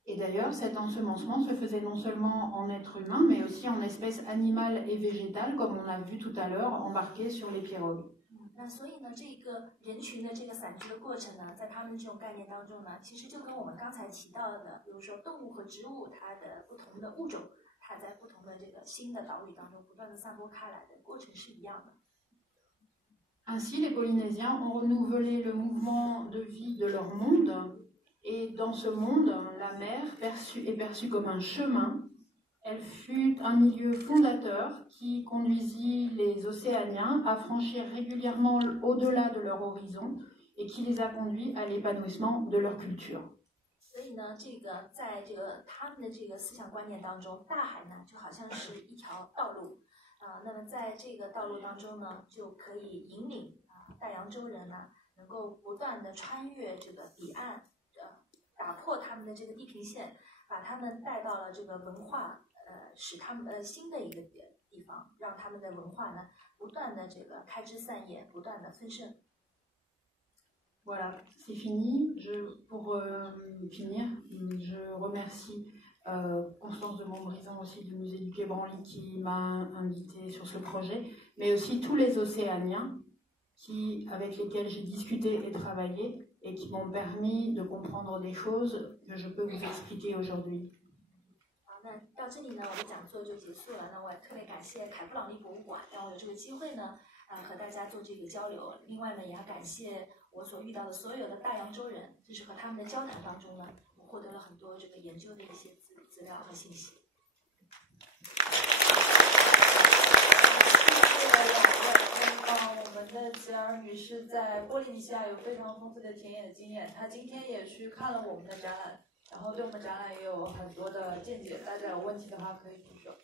Et d'ailleurs, cet ensemencement se faisait non seulement en êtres humains, mais aussi en espèces animales et végétales, comme on l'a vu tout à l'heure, embarquées sur les pirogues. 那所以呢，这个人群的这个散居的过程呢，在他们这种概念当中呢，其实就跟我们刚才提到的，比如说动物和植物，它的不同的物种，它在不同的这个新的岛屿当中不断的散播开来的过程是一样的。Ainsi, les Polynésiens ont renouvelé le mouvement de vie de leur monde. Et dans ce monde, la mer est perçue comme un chemin. Elle fut un milieu fondateur qui conduisit les Océaniens à franchir régulièrement au-delà de leur horizon et qui les a conduits à l'épanouissement de leur culture. 所以呢，这个在这个他们的这个思想观念当中，大海呢就好像是一条道路那么在这个道路当中呢，就可以引领大洋洲人呢能够不断的穿越这个彼岸。打破他们的这个地平线，把他们带到了这个文化，使他们新的一个地方，让他们的文化呢不断的这个开枝散叶，不断的丰盛。Voilà, c'est fini. Pour finir, je remercie Constance de Montbrison aussi de Musée du Quai Branly qui m'a invité sur ce projet, mais aussi tous les Océaniens avec lesquels j'ai discuté et travaillé et qui m'ont permis de comprendre des choses que je peux vous expliquer aujourd'hui. 好，那到这里呢，我的讲座就结束了。那我也特别感谢凯布朗利博物馆让我有这个机会呢，和大家做这个交流。另外呢，也要感谢我所遇到的所有的大洋洲人，就是和他们的交谈当中呢，我获得了很多这个研究的一些资料和信息。我们的资料尔女士在波利尼西亚有非常丰富的田野的经验，她今天也去看了我们的展览，然后对我们展览也有很多的见解。大家有问题的话可以举手。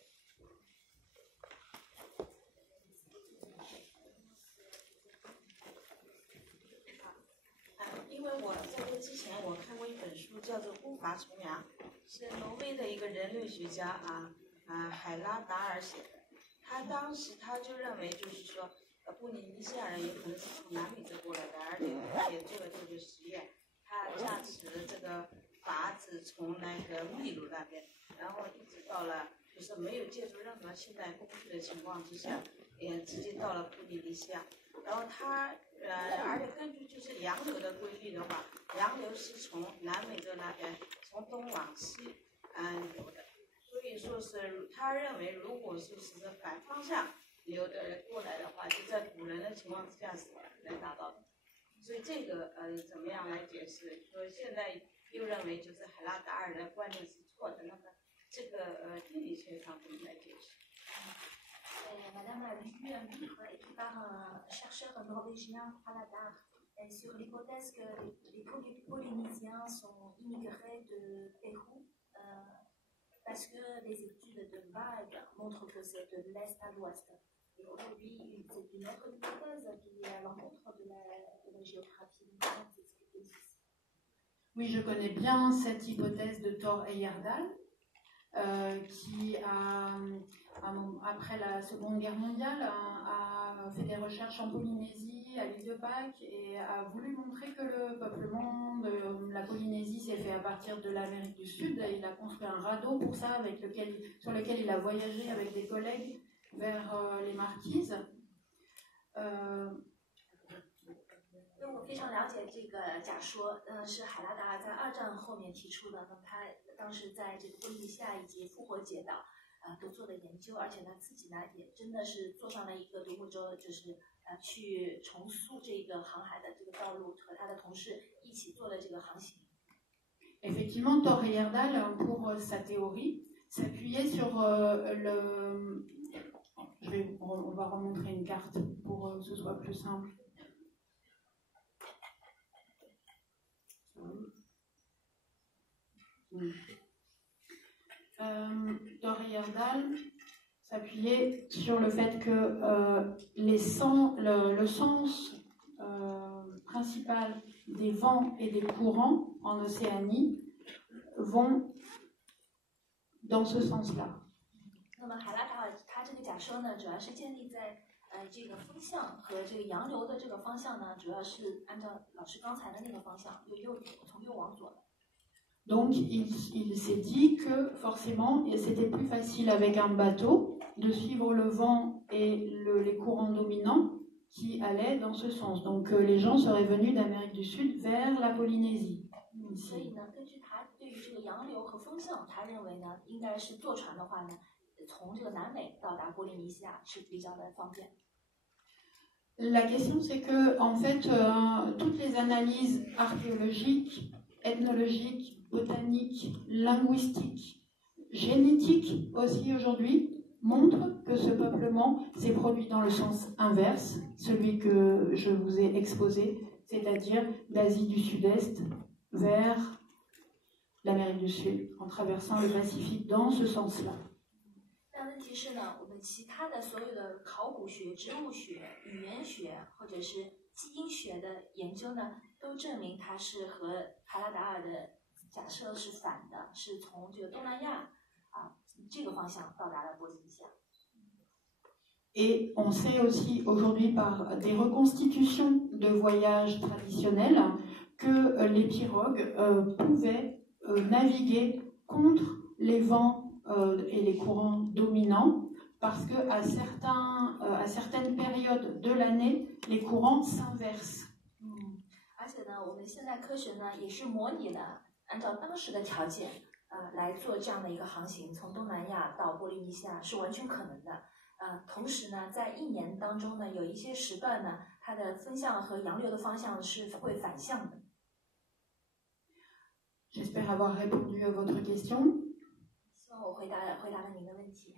因为我在这之前我看过一本书，叫做《孤筏重洋》，是挪威的一个人类学家海拉达尔写的。他当时他就认为，就是说，布里尼西亚人有可能是从南美洲过来的，而且他也做了这个实验，他驾驶这个筏子从那个秘鲁那边，然后一直到了，就是没有借助任何现代工具的情况之下，也直接到了布里尼西亚。然后他而且根据就是洋流的规律的话，洋流是从南美洲那边从东往西流的。所以说是他认为，如果是反方向流的人过来的话，就在古人的情况之下是能达到的。所以这个怎么样来解释？说现在又认为就是海拉达尔的观念是错的，那么这个地理学上怎么来解释？Madame a vu un livre écrit par un chercheur norvégien, Paladar, sur l'hypothèse que les Polynésiens sont immigrés de Pérou, parce que les études de vagues montrent que c'est de l'est à l'ouest. Et aujourd'hui, c'est une autre hypothèse qui est à l'encontre de la géographie. Oui, je connais bien cette hypothèse de Thor Heyerdahl, qui après la Seconde Guerre mondiale, a fait des recherches en Polynésie, à l'île de Pâques, et a voulu montrer que le peuplement de la Polynésie s'est fait à partir de l'Amérique du Sud. Il a construit un radeau pour ça, sur lequel il a voyagé avec des collègues vers les Marquises. 因为我非常了解这个假说，是海拉达尔在2战后面提出的。那么他当时在这个波利尼西亚以及复活节岛都做了研究，而且呢自己呢也真的是坐上了一个独木舟，就是去重塑这个航海的这个道路，和他的同事一起做了这个航行。Effectivement, Thor Heyerdahl, pour sa théorie, s'appuyait sur on va remontrer une carte pour que ce soit plus simple. Thor Heyerdahl s'appuyait sur le fait que le sens principal des vents et des courants en Océanie vont dans ce sens-là. 那么海拉达尔他这个假说呢，主要是建立在这个风向和这个洋流的这个方向呢，主要是按照老师刚才的那个方向，从右往左的。Donc il s'est dit que forcément c'était plus facile avec un bateau de suivre le vent et les courants dominants qui allaient dans ce sens. Donc les gens seraient venus d'Amérique du Sud vers la Polynésie. 所以呢，根据他对于这个洋流和风向，他认为呢，应该是坐船的话呢，从这个南美到达波利尼西亚是比较的方便。La question c'est que en fait toutes les analyses archéologiques, ethnologiques, botaniques, linguistiques, génétiques aussi aujourd'hui montrent que ce peuplement s'est produit dans le sens inverse, celui que je vous ai exposé, c'est-à-dire d'Asie du Sud-Est vers l'Amérique du Sud, en traversant le Pacifique dans ce sens-là. 但问题是呢，我们其他的所有的考古学、植物学、语言学或者是基因学的研究呢，都证明它是和海拉达尔的假设是反的，是从这个东南亚这个方向到达了波利尼西亚。Et on sait aussi aujourd'hui par des reconstitutions de voyages traditionnels que les pirogues pouvaient naviguer contre les vents et les courants dominants parce que à certaines périodes de l'année, les courants s'inversent. 而且呢，我们现在科学呢也是模拟了按照当时的条件来做这样的一个航行，从东南亚到波利尼西亚是完全可能的。同时呢，在1年当中呢，有一些时段呢，它的风向和洋流的方向是会反向的。J'espère avoir répondu à votre question. 希望我回答了您的问题。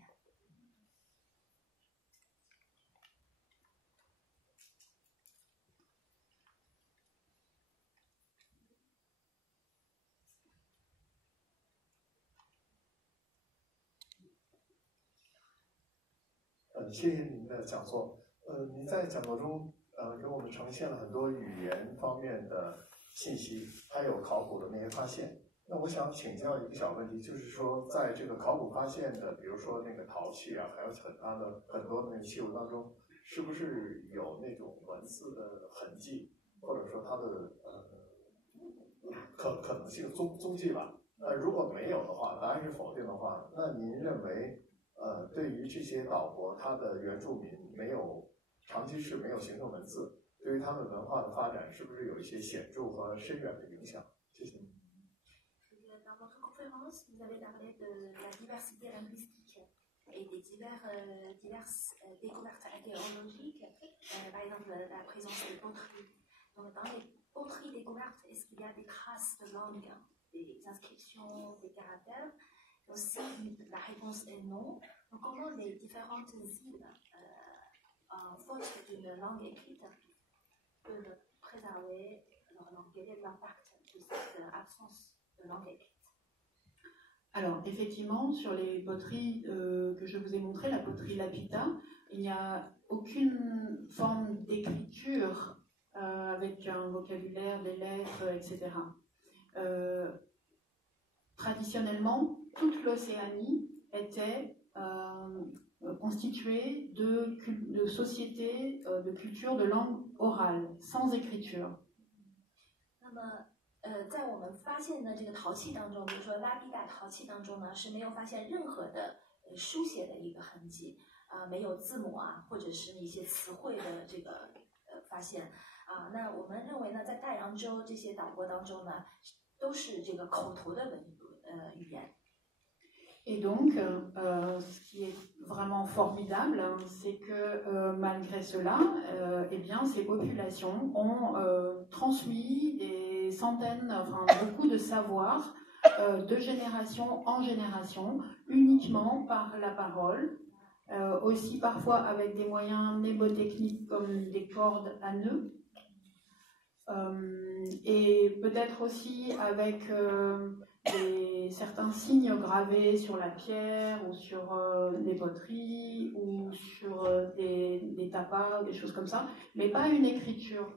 谢谢您的讲座。您在讲座中给我们呈现了很多语言方面的信息，还有考古的那些发现。那我想请教一个小问题，就是说，在这个考古发现的，比如说那个陶器啊，还有很多的那个器物当中，是不是有那种文字的痕迹，或者说它的可能性踪迹吧？如果没有的话，答案是否定的话，那您认为对于这些岛国，它的原住民长期是没有形成文字，对于他们文化的发展，是不是有一些显著和深远的影响？谢谢您。Dans votre conférence, vous avez parlé de la diversité linguistique et des diverses découvertes archéologiques, par exemple la présence des poteries. Donc, dans les poteries découvertes, est-ce qu'il y a des traces de langue, des inscriptions, des caractères? Aussi, la réponse est non. Donc, comment les différentes îles, faute d'une langue écrite, peuvent préserver leur langue? Quel est l'impact de cette absence de langue écrite? Alors, effectivement, sur les poteries que je vous ai montrées, la poterie Lapita, il n'y a aucune forme d'écriture avec un vocabulaire, des lettres, etc. Traditionnellement, toute l'Océanie était constituée de sociétés, de cultures, de langue orale, sans écriture. 在我们发现的这个陶器当中，比如说拉比达陶器当中呢，是没有发现任何的书写的一个痕迹没有字母或者是一些词汇的这个发现那我们认为呢，在大洋洲这些岛国当中呢，都是这个口头的语言。Et donc, ce qui est vraiment formidable, c'est que malgré cela, eh bien, ces populations ont transmis des centaines, enfin beaucoup de savoirs de génération en génération, uniquement par la parole, aussi parfois avec des moyens mnémotechniques comme des cordes à nœuds, et peut-être aussi avec certains signes gravés sur la pierre ou sur des poteries ou sur des tapas, des choses comme ça, mais pas une écriture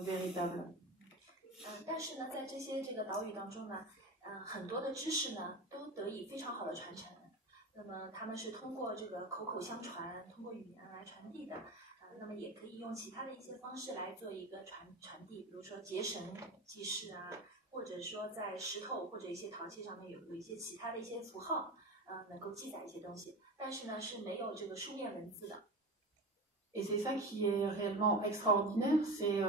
véritable. 但是呢，在这些岛屿当中呢，很多的知识呢都得以非常好的传承。那么他们是通过这个口口相传，通过语言来传递的。那么也可以用其他的一些方式来做一个传递，比如说结绳记事或者说在石头或者一些陶器上面有一些其他的一些符号，能够记载一些东西，但是呢是没有这个书面文字的。Et c'est ça qui est réellement extraordinaire, c'est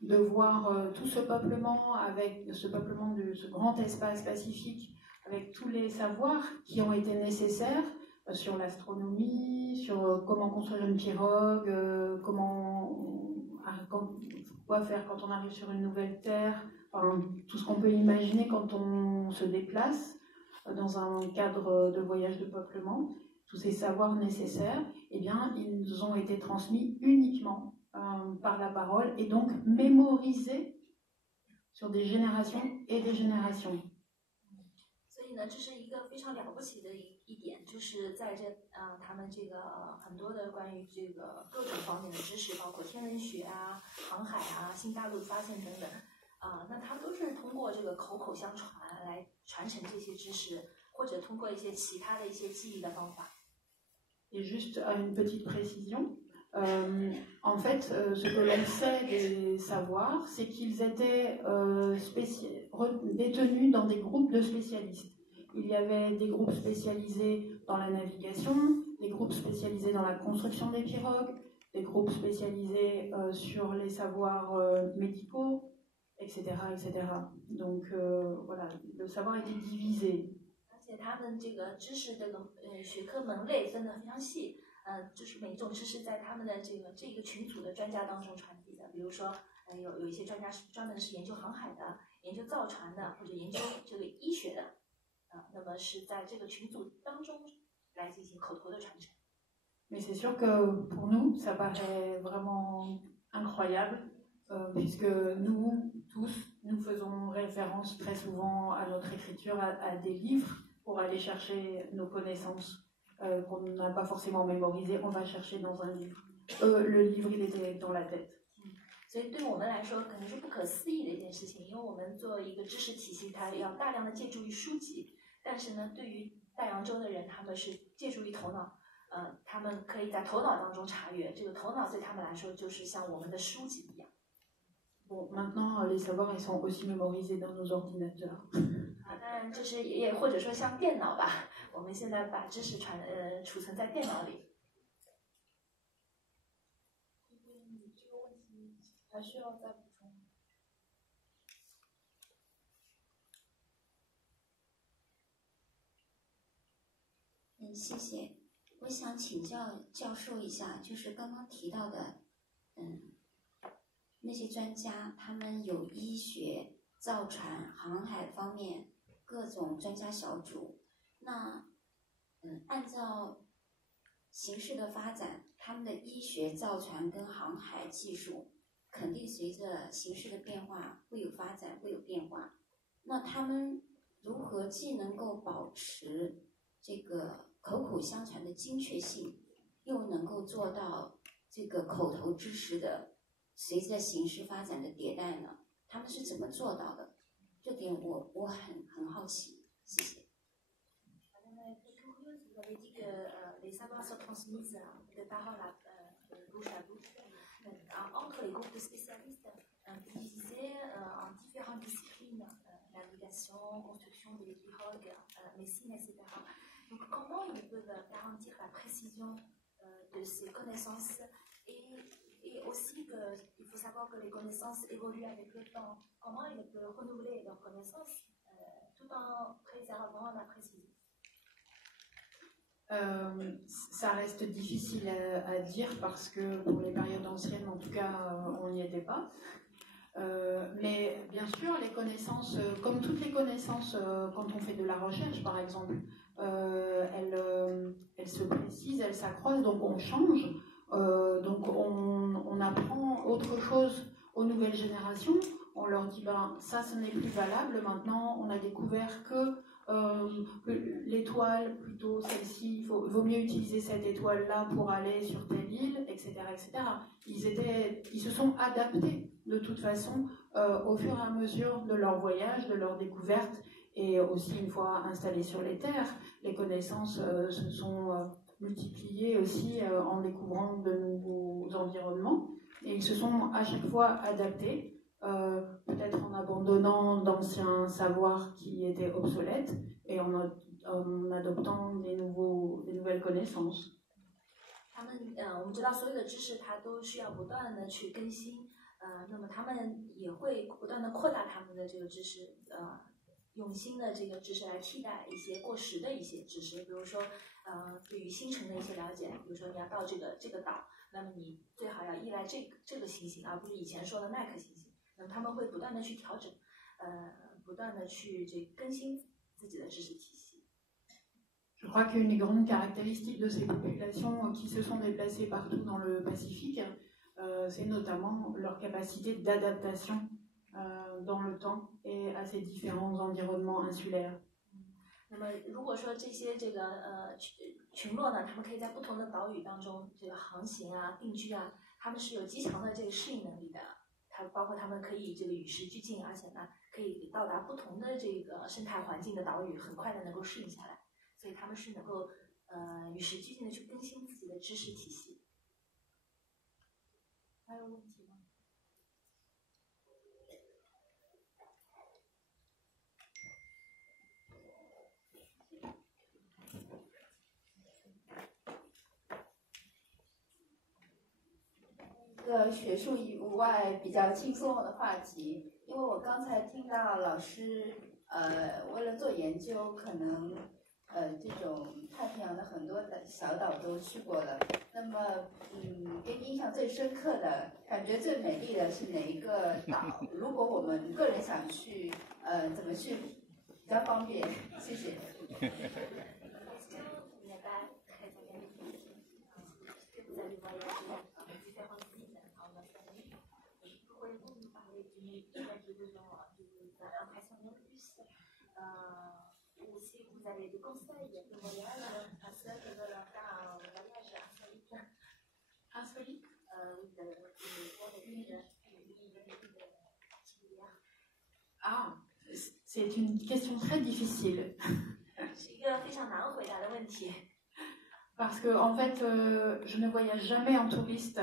de voir tout ce peuplement avec ce peuplement de ce grand espace pacifique, avec tous les savoirs qui ont été nécessaires sur l'astronomie, sur comment construire une pirogue, quoi faire quand on arrive sur une nouvelle terre, enfin, tout ce qu'on peut imaginer quand on se déplace dans un cadre de voyage de peuplement. Tous ces savoirs nécessaires, eh bien, ils ont été transmis uniquement par la parole et donc mémorisés sur des générations et des générations. 所以呢，这是一个非常了不起的一点，就是在他们这个很多的关于这个各种方面的知识，包括天文学航海新大陆发现等等那他们都是通过这个口口相传来传承这些知识，或者通过一些其他的一些记忆的方法。Et juste une petite précision, en fait, ce que l'on sait des savoirs, c'est qu'ils étaient détenus dans des groupes de spécialistes. Il y avait des groupes spécialisés dans la navigation, des groupes spécialisés dans la construction des pirogues, des groupes spécialisés sur les savoirs médicaux, etc., etc. Donc voilà, le savoir était divisé. 而且他们这个知识的学科门类分得非常细，就是每一种知识在他们的这个群组的专家当中传递的。比如说，有一些专家是专门是研究航海的、研究造船的，或者研究这个医学的，那么是在这个群组当中来进行口头的传承。Mais c'est sûr que pour nous, ça paraît vraiment incroyable, puisque nous tous, nous faisons référence très souvent à notre écriture, à des livres, pour aller chercher nos connaissances. qu'on n'a pas forcément mémorisé, on va chercher dans un livre. Le livre, il était dans la tête. 所以对我们来说，可能是不可思议的一件事情，因为我们作为一个知识体系，它要大量的借助于书籍。但是呢，对于大洋洲的人，他们是借助于头脑，他们可以在头脑当中查阅。这个头脑对他们来说，就是像我们的书籍一样。Bon, maintenant, les savoirs, ils sont aussi mémorisés dans nos ordinateurs. 当然，这是也或者说像电脑吧，我们现在把知识储存在电脑里。你这个问题还需要再补充。谢谢。我想请教教授一下，就是刚刚提到的，那些专家，他们有医学、造船、航海方面各种专家小组。那，按照形势的发展，他们的医学、造船跟航海技术肯定随着形势的变化会有发展，会有变化。那他们如何既能够保持这个口口相传的精确性，又能够做到这个口头知识的随着形势发展的迭代呢？他们是怎么做到的？这点我很好奇，谢谢。Vous avez dit que les savoirs sont transmis de parole à bouche à bouche entre les groupes de spécialistes divisés en différentes disciplines, navigation, construction des pirogues, médecine, etc. Donc comment ils peuvent garantir la précision de ces connaissances et aussi qu'il faut savoir que les connaissances évoluent avec le temps. Comment ils peuvent renouveler leurs connaissances tout en préservant la précision? Ça reste difficile à dire parce que pour les périodes anciennes, en tout cas, on n'y était pas. Mais bien sûr, les connaissances, comme toutes les connaissances, quand on fait de la recherche, par exemple, elles se précisent, elles s'accroissent, donc on change, donc on apprend autre chose aux nouvelles générations. On leur dit, ça, ce n'est plus valable. Maintenant, on a découvert que l'étoile, plutôt celle-ci, vaut mieux utiliser cette étoile-là pour aller sur telle île, etc., etc. Ils se sont adaptés de toute façon au fur et à mesure de leur voyage, de leur découverte, et aussi une fois installés sur les terres, les connaissances se sont multipliées aussi en découvrant de nouveaux environnements, et ils se sont à chaque fois adaptés. Peut-être en abandonnant d'anciens savoirs qui étaient obsolètes et en adoptant des nouvelles connaissances. 我们知道所有的知识它都需要不断的去更新，那么他们也会不断的扩大他们的这个知识，用新的这个知识来替代一些过时的一些知识，比如说对于星辰的一些了解，比如说你要到这个岛，那么你最好要依赖这个行星，而不是以前说的奈克行星。那么他们会不断的去调整，不断的去更新自己的知识体系。Je crois qu'une des grandes caractéristiques de ces populations qui se sont déplacées partout dans le Pacifique, c'est notamment leur capacité d'adaptation dans le temps et à ces différents environnements insulaires. 那么如果说这些群落呢，他们可以在不同的岛屿当中航行啊、定居啊，他们是有极强的适应能力的。包括他们可以与时俱进，而且呢，可以到达不同的生态环境的岛屿，很快的能够适应下来，所以他们是能够与时俱进的去更新自己的知识体系。还有问题吗？一个学术以外比较轻松的话题，因为我刚才听到老师为了做研究，可能这种太平洋的很多的小岛都去过了。那么给你印象最深刻的、感觉最美丽的是哪一个岛？如果我们个人想去，怎么去比较方便？谢谢。Ou si vous vous avez des conseils de voyage à ceux qui veulent faire un voyage insolite? Insolite? Ah, c'est une question très difficile. Parce que, en fait, je ne voyage jamais en touriste.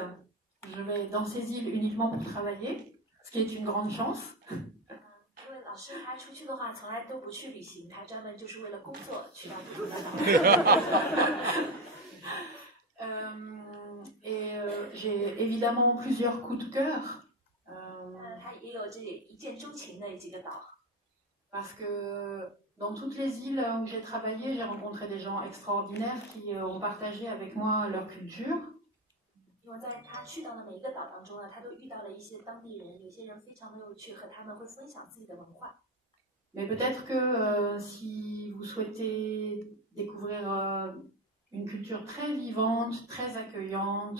Je vais dans ces îles uniquement pour travailler, ce qui est une grande chance. Et j'ai évidemment plusieurs coups de cœur. Parce que dans toutes les îles où j'ai travaillé, j'ai rencontré des gens extraordinaires qui ont partagé avec moi leur culture. Mais peut-être que si vous souhaitez découvrir une culture très vivante, très accueillante,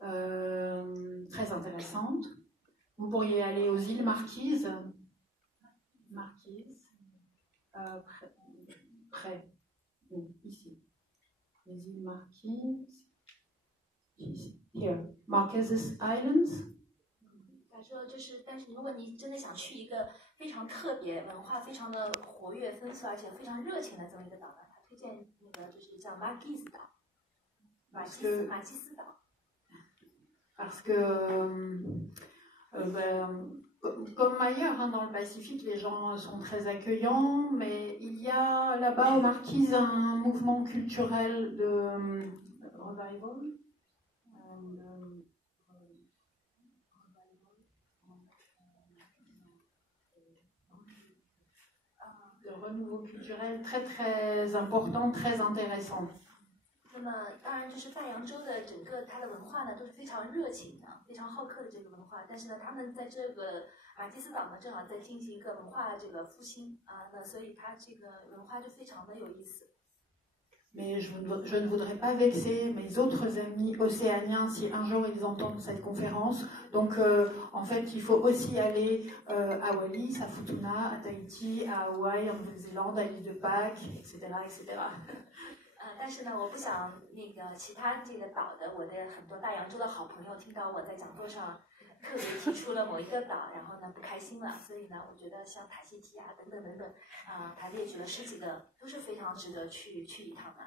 très intéressante, vous pourriez aller aux îles Marquises. Près, ici. Les îles Marquises. Here, Marquesas Islands. 他说就是，但是如果你真的想去一个非常特别、文化非常的活跃、丰富，而且非常热情的这么一个岛呢，他推荐那个就是叫马基斯岛，马基斯岛。Parce que, comme ailleurs dans le Pacifique, les gens sont très accueillants, mais il y a là-bas aux Marquises un mouvement culturel de revival. De renouveau culturel très très important, très intéressant. 那么当然就是大洋洲的整个它的文化呢都是非常热情的、非常好客的这个文化，但是呢，他们在这个马基斯岛呢正好在进行一个文化这个复兴啊，那所以它这个文化就非常的有意思。Mais je ne voudrais pas vexer mes autres amis océaniens si un jour ils entendent cette conférence. Donc, en fait, il faut aussi aller à Wallis, à Futuna, à Tahiti, à Hawaï, en Nouvelle-Zélande, à l'île de Pâques, etc., etc. 但是呢，我不想那个其他这个岛的我的很多大洋洲的好朋友听到我在讲座上特别提出了某一个岛，然后呢不开心了。所以呢，我觉得像塔希提啊等等等等啊，他列举了10几个，都是非常值得去一趟的。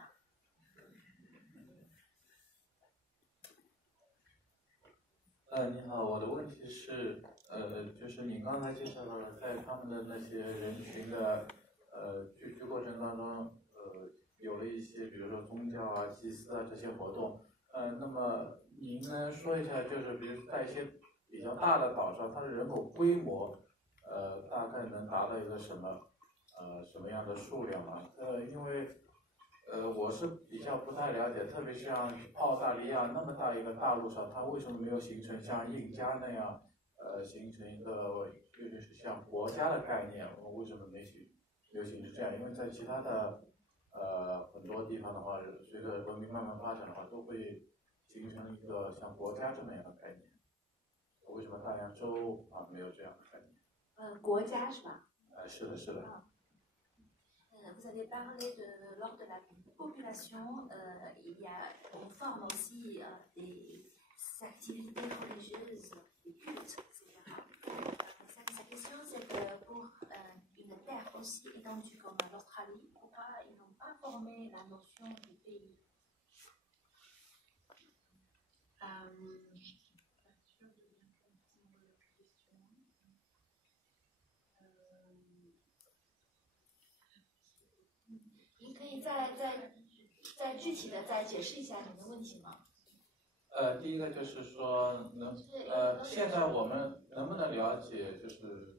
你好，我的问题是，就是你刚才介绍了在他们的那些人群的聚居过程当中，有了一些，比如说宗教啊、祭祀啊这些活动。那么您能说一下，就是比如在一些比较大的岛上，它的人口规模，大概能达到一个什么样的数量吗？因为我是比较不太了解，特别像澳大利亚那么大一个大陆上，它为什么没有形成像印加那样，形成一个就是像国家的概念？为什么没有形成这样？因为在其他的很多地方的话，随着文明慢慢发展的话，都会形成一个像国家这么样的概念。为什么大洋洲没有这样的概念？国家是吧？是的，是的。Vous avez parlé lors de la population, on forme aussi des activités religieuses, des cultes, etc. Sa question, c'est que pour une terre aussi étendue comme l'Australie, pourquoi ils n'ont pas formé la notion du pays? Vous pouvez再具体的再解释一下你的问题吗？第一个就是说，现在我们能不能了解，就是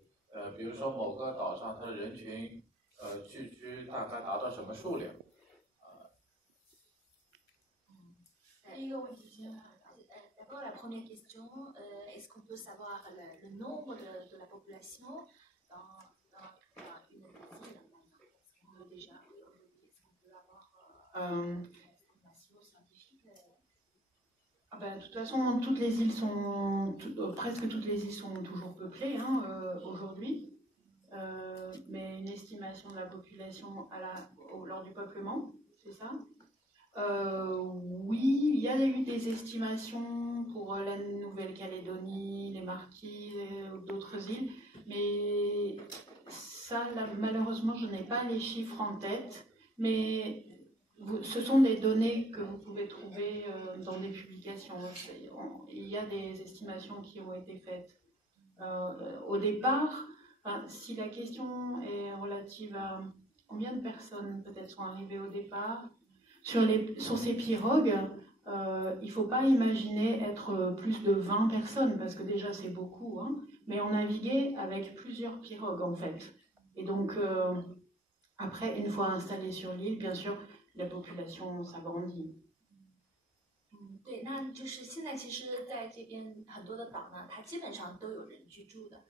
比如说某个岛上它的人群聚居大概达到什么数量？第一个问题先。D'abord, la première question, est-ce qu'on peut savoir le nombre de la population dans une des îles? Est-ce qu'on peut déjà, est-ce qu'on peut avoir une estimation scientifique? De toute façon, toutes les îles sont, presque toutes les îles sont toujours peuplées aujourd'hui. mais une estimation de la population lors du peuplement, c'est ça? Oui, il y a eu des estimations pour la Nouvelle-Calédonie, les Marquises et d'autres îles, mais ça, là, malheureusement, je n'ai pas les chiffres en tête, mais ce sont des données que vous pouvez trouver dans des publications. Il y a des estimations qui ont été faites. Au départ, si la question est relative à combien de personnes peut-être sont arrivées au départ, sur ces pirogues, il ne faut pas imaginer être plus de 20 personnes, parce que déjà c'est beaucoup, hein, mais on naviguait avec plusieurs pirogues en fait. Et donc, après, une fois installé sur l'île, bien sûr, la population s'agrandit. 对，那就是现在其实在这边很多的岛呢，它基本上都有人居住的，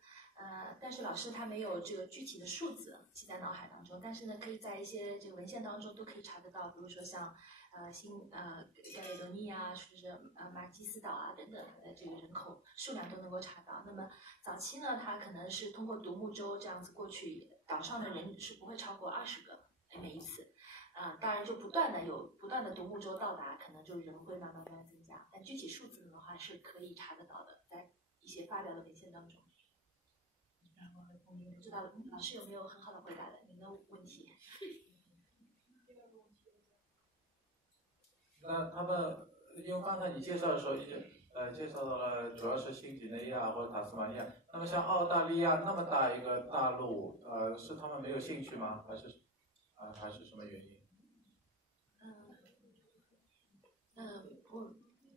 但是老师他没有这个具体的数字记在脑海当中，但是呢，可以在一些这个文献当中都可以查得到，比如说像加雷多尼啊，是不是马基斯岛啊等等的这个人口数量都能够查到。那么早期呢，它可能是通过独木舟这样子过去，岛上的人是不会超过20个每一次。当然就不断的独木舟到达，可能就人会慢慢增加，但具体数字的话是可以查得到的，在一些发表的文献当中。不知道老师有没有很好的回答的您的问题？那他们，因为刚才你介绍的时候，介绍到了主要是新几内亚或者塔斯马尼亚，那么像澳大利亚那么大一个大陆，是他们没有兴趣吗？还是什么原因？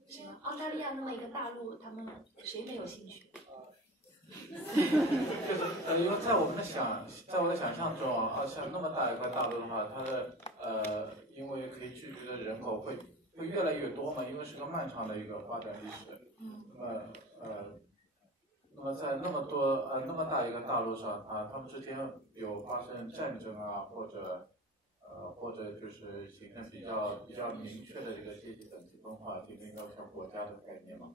什么？澳大利亚那么一个大陆，他们谁没有兴趣？就是因为在我的想象中啊，像那么大一块大陆的话，它的因为可以聚居的人口会越来越多嘛，因为是个漫长的一个发展历史。那么在那么大一个大陆上啊，他们之间有发生战争啊，或者就是形成比较明确的这个阶级等级分化，形成一个像国家的概念嘛。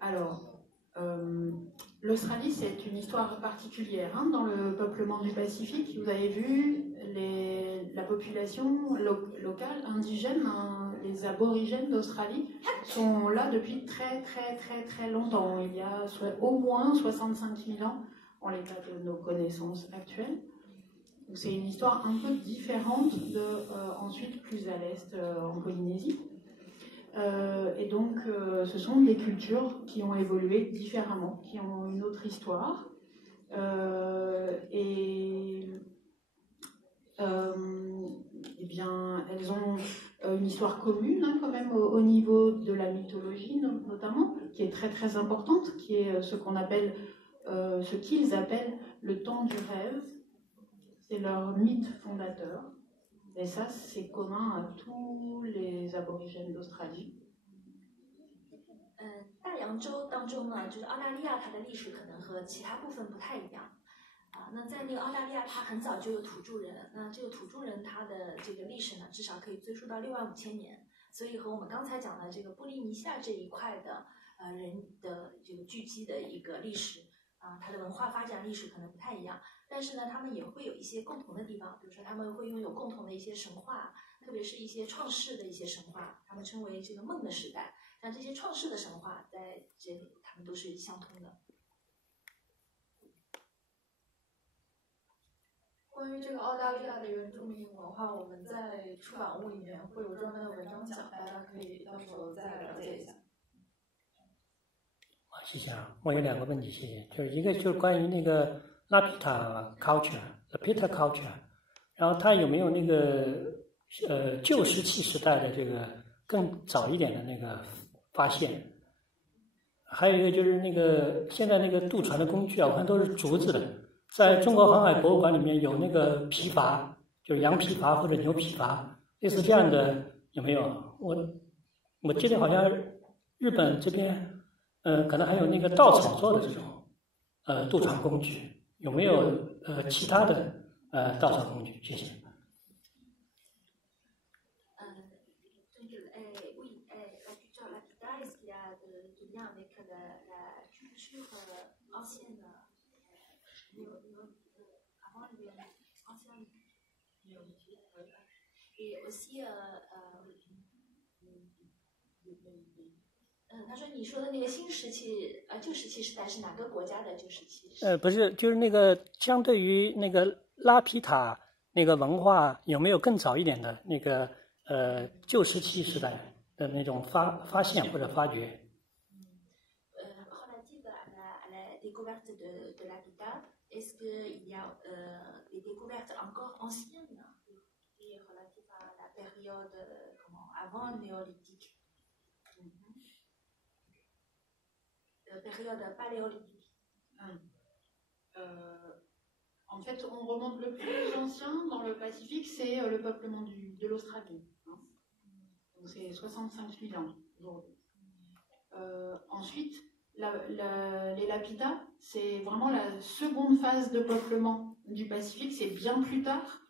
Alors, l'Australie, c'est une histoire particulière hein, dans le peuplement du Pacifique. Vous avez vu la population locale, indigène, hein, les aborigènes d'Australie sont là depuis très longtemps. Il y a au moins 65 000 ans en l'état de nos connaissances actuelles. C'est une histoire un peu différente ensuite plus à l'est en Polynésie. Et donc, ce sont des cultures qui ont évolué différemment, qui ont une autre histoire. Eh bien, elles ont une histoire commune, hein, quand même, au niveau de la mythologie, notamment, qui est très importante, qui est ce qu'ils appellent le temps du rêve. C'est leur mythe fondateur. Et ça, c'est commun à tous les aborigènes d'Australie. 大洋洲当中呢，就是澳大利亚，它的历史可能和其他部分不太一样。那在那个澳大利亚，它很早就有土著人。那这个土著人，它的这个历史呢，至少可以追溯到65000年。所以和我们刚才讲的这个波利尼西亚这一块的人的这个聚集的一个历史它的文化发展历史可能不太一样。但是呢，他们也会有一些共同的地方，比如说他们会拥有共同的一些神话，特别是一些创世的一些神话，他们称为这个梦的时代。像这些创世的神话，在这里他们都是相通的。关于这个澳大利亚的原住民文化，我们在出版物里面会有专门的文章讲，大家可以到时候再了解一下。谢谢啊，我有2个问题，谢谢。就是一个就是关于那个 Lapita culture， 然后它有没有那个旧石器时代的这个更早一点的那个发现？还有一个就是那个现在那个渡船的工具啊，我看都是竹子的。在中国航海博物馆里面有那个皮筏，就是羊皮筏或者牛皮筏，类似这样的有没有？我记得好像日本这边，可能还有那个稻草做的这种，渡船工具，有没有其他的稻草工具？谢谢。Oui, la culture lapida, est-ce qu'il y a de lien avec la culture ancienne avant les anciens et aussi 他说你说的那个新石器旧石器时代是哪个国家的旧石器？不是，就是那个相对于那个拉皮塔那个文化，有没有更早一点的那个旧石器时代的那种发现或者发掘？relative à la découverte de l'habitat, est-ce qu'il y a des découvertes encore anciennes qui est relative à la période avant néolithique, période paléolithique? En fait, on remonte le plus ancien dans le Pacifique, c'est le peuplement de l'Australie. Donc c'est 65 000 ans aujourd'hui. Ensuite, les lapidas, c'est vraiment la seconde phase de peuplement du Pacifique, c'est bien plus tard.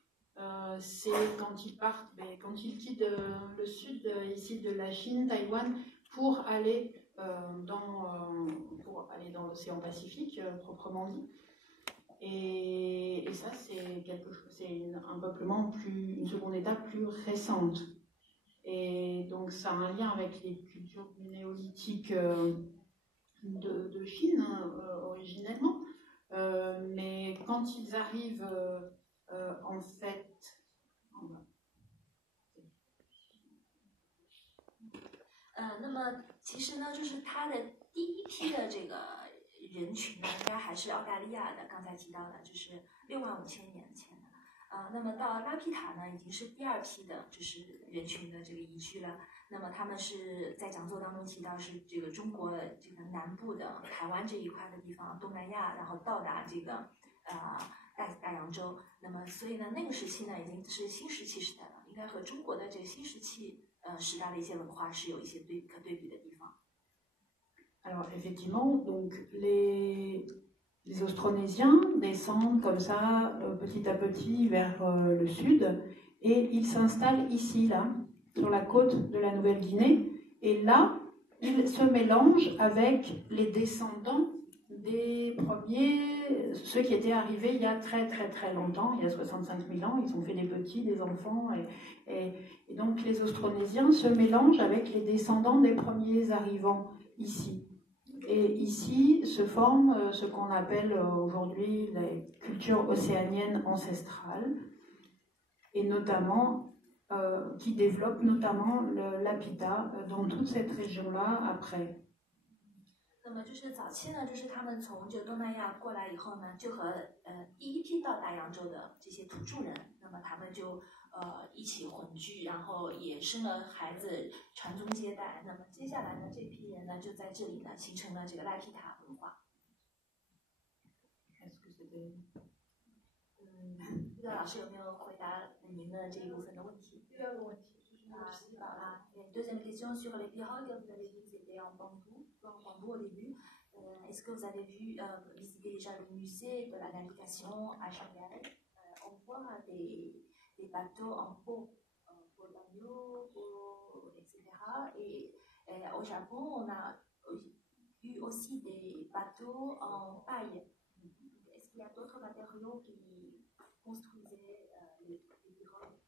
C'est quand ils partent, quand ils quittent le sud, ici de la Chine, Taïwan, pour aller dans l'océan Pacifique, proprement dit. Et ça, c'est un peuplement une seconde étape plus récente. Et donc, ça a un lien avec les cultures néolithiques de Chine, originellement. Mais quand ils arrivent, en fait... 那么其实呢，就是它的第一批的这个人群呢，应该还是澳大利亚的，刚才提到的，就是65000年前的。那么到拉皮塔呢，已经是第二批的，就是人群的这个移居了。那么他们是在讲座当中提到是这个中国这个南部的台湾这一块的地方，东南亚，然后到达这个大洋洲。那么所以呢，那个时期呢，已经是新石器时代了，应该和中国的这个新石器时代的一些文化是有一些可对比的地方。Alors effectivement, donc les Austronésiens descendent comme ça petit à petit vers le sud et ils s'installent ici, là, sur la côte de la Nouvelle-Guinée. Et là, ils se mélangent avec les descendants des premiers, ceux qui étaient arrivés il y a très très très longtemps, il y a 65 000 ans, ils ont fait des petits, des enfants, et donc les Austronésiens se mélangent avec les descendants des premiers arrivants ici. Et ici se forment ce qu'on appelle aujourd'hui les cultures océaniennes ancestrales, et notamment qui développent notamment l'habitat dans toute cette région-là après. 那么就是早期呢，就是他们从这东南亚过来以后呢，就和第一批到大洋洲的这些土著人，那么他们就一起混居，然后也生了孩子，传宗接代。那么接下来呢，这批人呢就在这里呢形成了这个拉皮塔文化。不知道老师有没有回答您的这一部分的问题？第二个问题就是Deuxième question sur les pirogues, vous avez dit que c'était en bambou au début. Est-ce que vous avez visité déjà le musée de la navigation à Shanghai? On voit des bateaux en peau pour l'agneau, etc. Et au Japon, on a eu aussi des bateaux en paille. Est-ce qu'il y a d'autres matériaux qui construisaient les pirogues?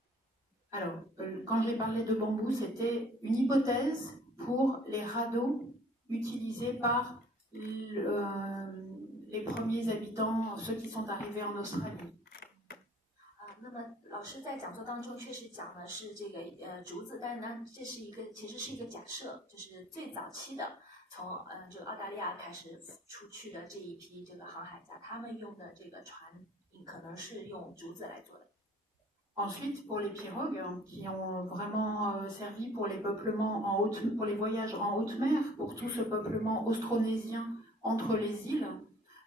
Alors, quand j'ai parlé de bambou, c'était une hypothèse pour les radeaux utilisés par les premiers habitants, ceux qui sont arrivés en Australie. 那么老师在讲座当中确实讲的是这个竹子，但是呢，这是其实是一个假设，就是最早期的从这个澳大利亚开始出去的这一批这个航海家，他们用的这个船可能是用竹子来做的。Ensuite, pour les pirogues qui ont vraiment servi pour les peuplements pour les voyages en haute mer, pour tout ce peuplement austronésien entre les îles,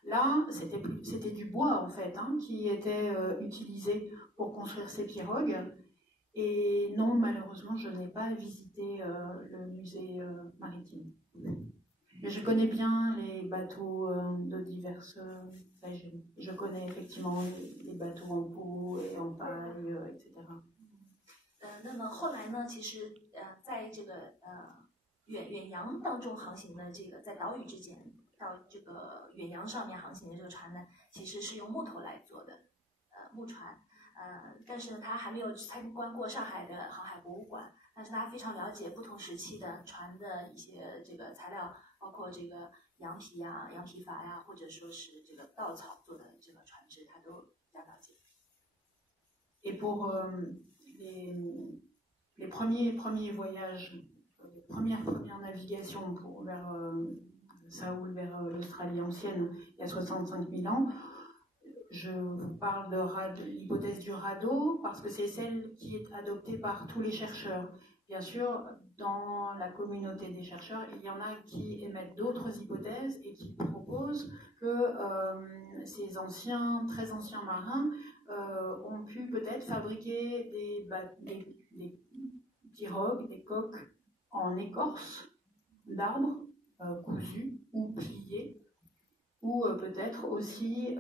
là, c'était du bois en fait qui était utilisé pour construire ces pirogues. Et non, malheureusement, je n'ai pas visité le musée maritime. Mais je connais bien les bateaux de diverses régions. Je connais effectivement les bateaux en peau et en paille, etc. 那么后来呢，其实在这个远洋当中航行的这个，在岛屿之间到这个远洋上面航行的这个船呢，其实是用木头来做的，木船。但是呢，他还没有参观过上海的航海博物馆，但是他非常了解不同时期的船的一些这个材料，包括这个羊皮呀、羊皮筏呀，或者说是这个稻草做的这个船只，他都比较了解。Et pour les premiers voyages, les premières navigations vers Saoul, vers l'Australie ancienne, il y a 65 000 ans, je vous parle de l'hypothèse du radeau parce que c'est celle qui est adoptée par tous les chercheurs. Bien sûr, dans la communauté des chercheurs, il y en a qui émettent d'autres hypothèses et qui proposent que ces très anciens marins ont pu peut-être fabriquer des pirogues, des coques en écorce d'arbres cousus ou pliés, ou peut-être aussi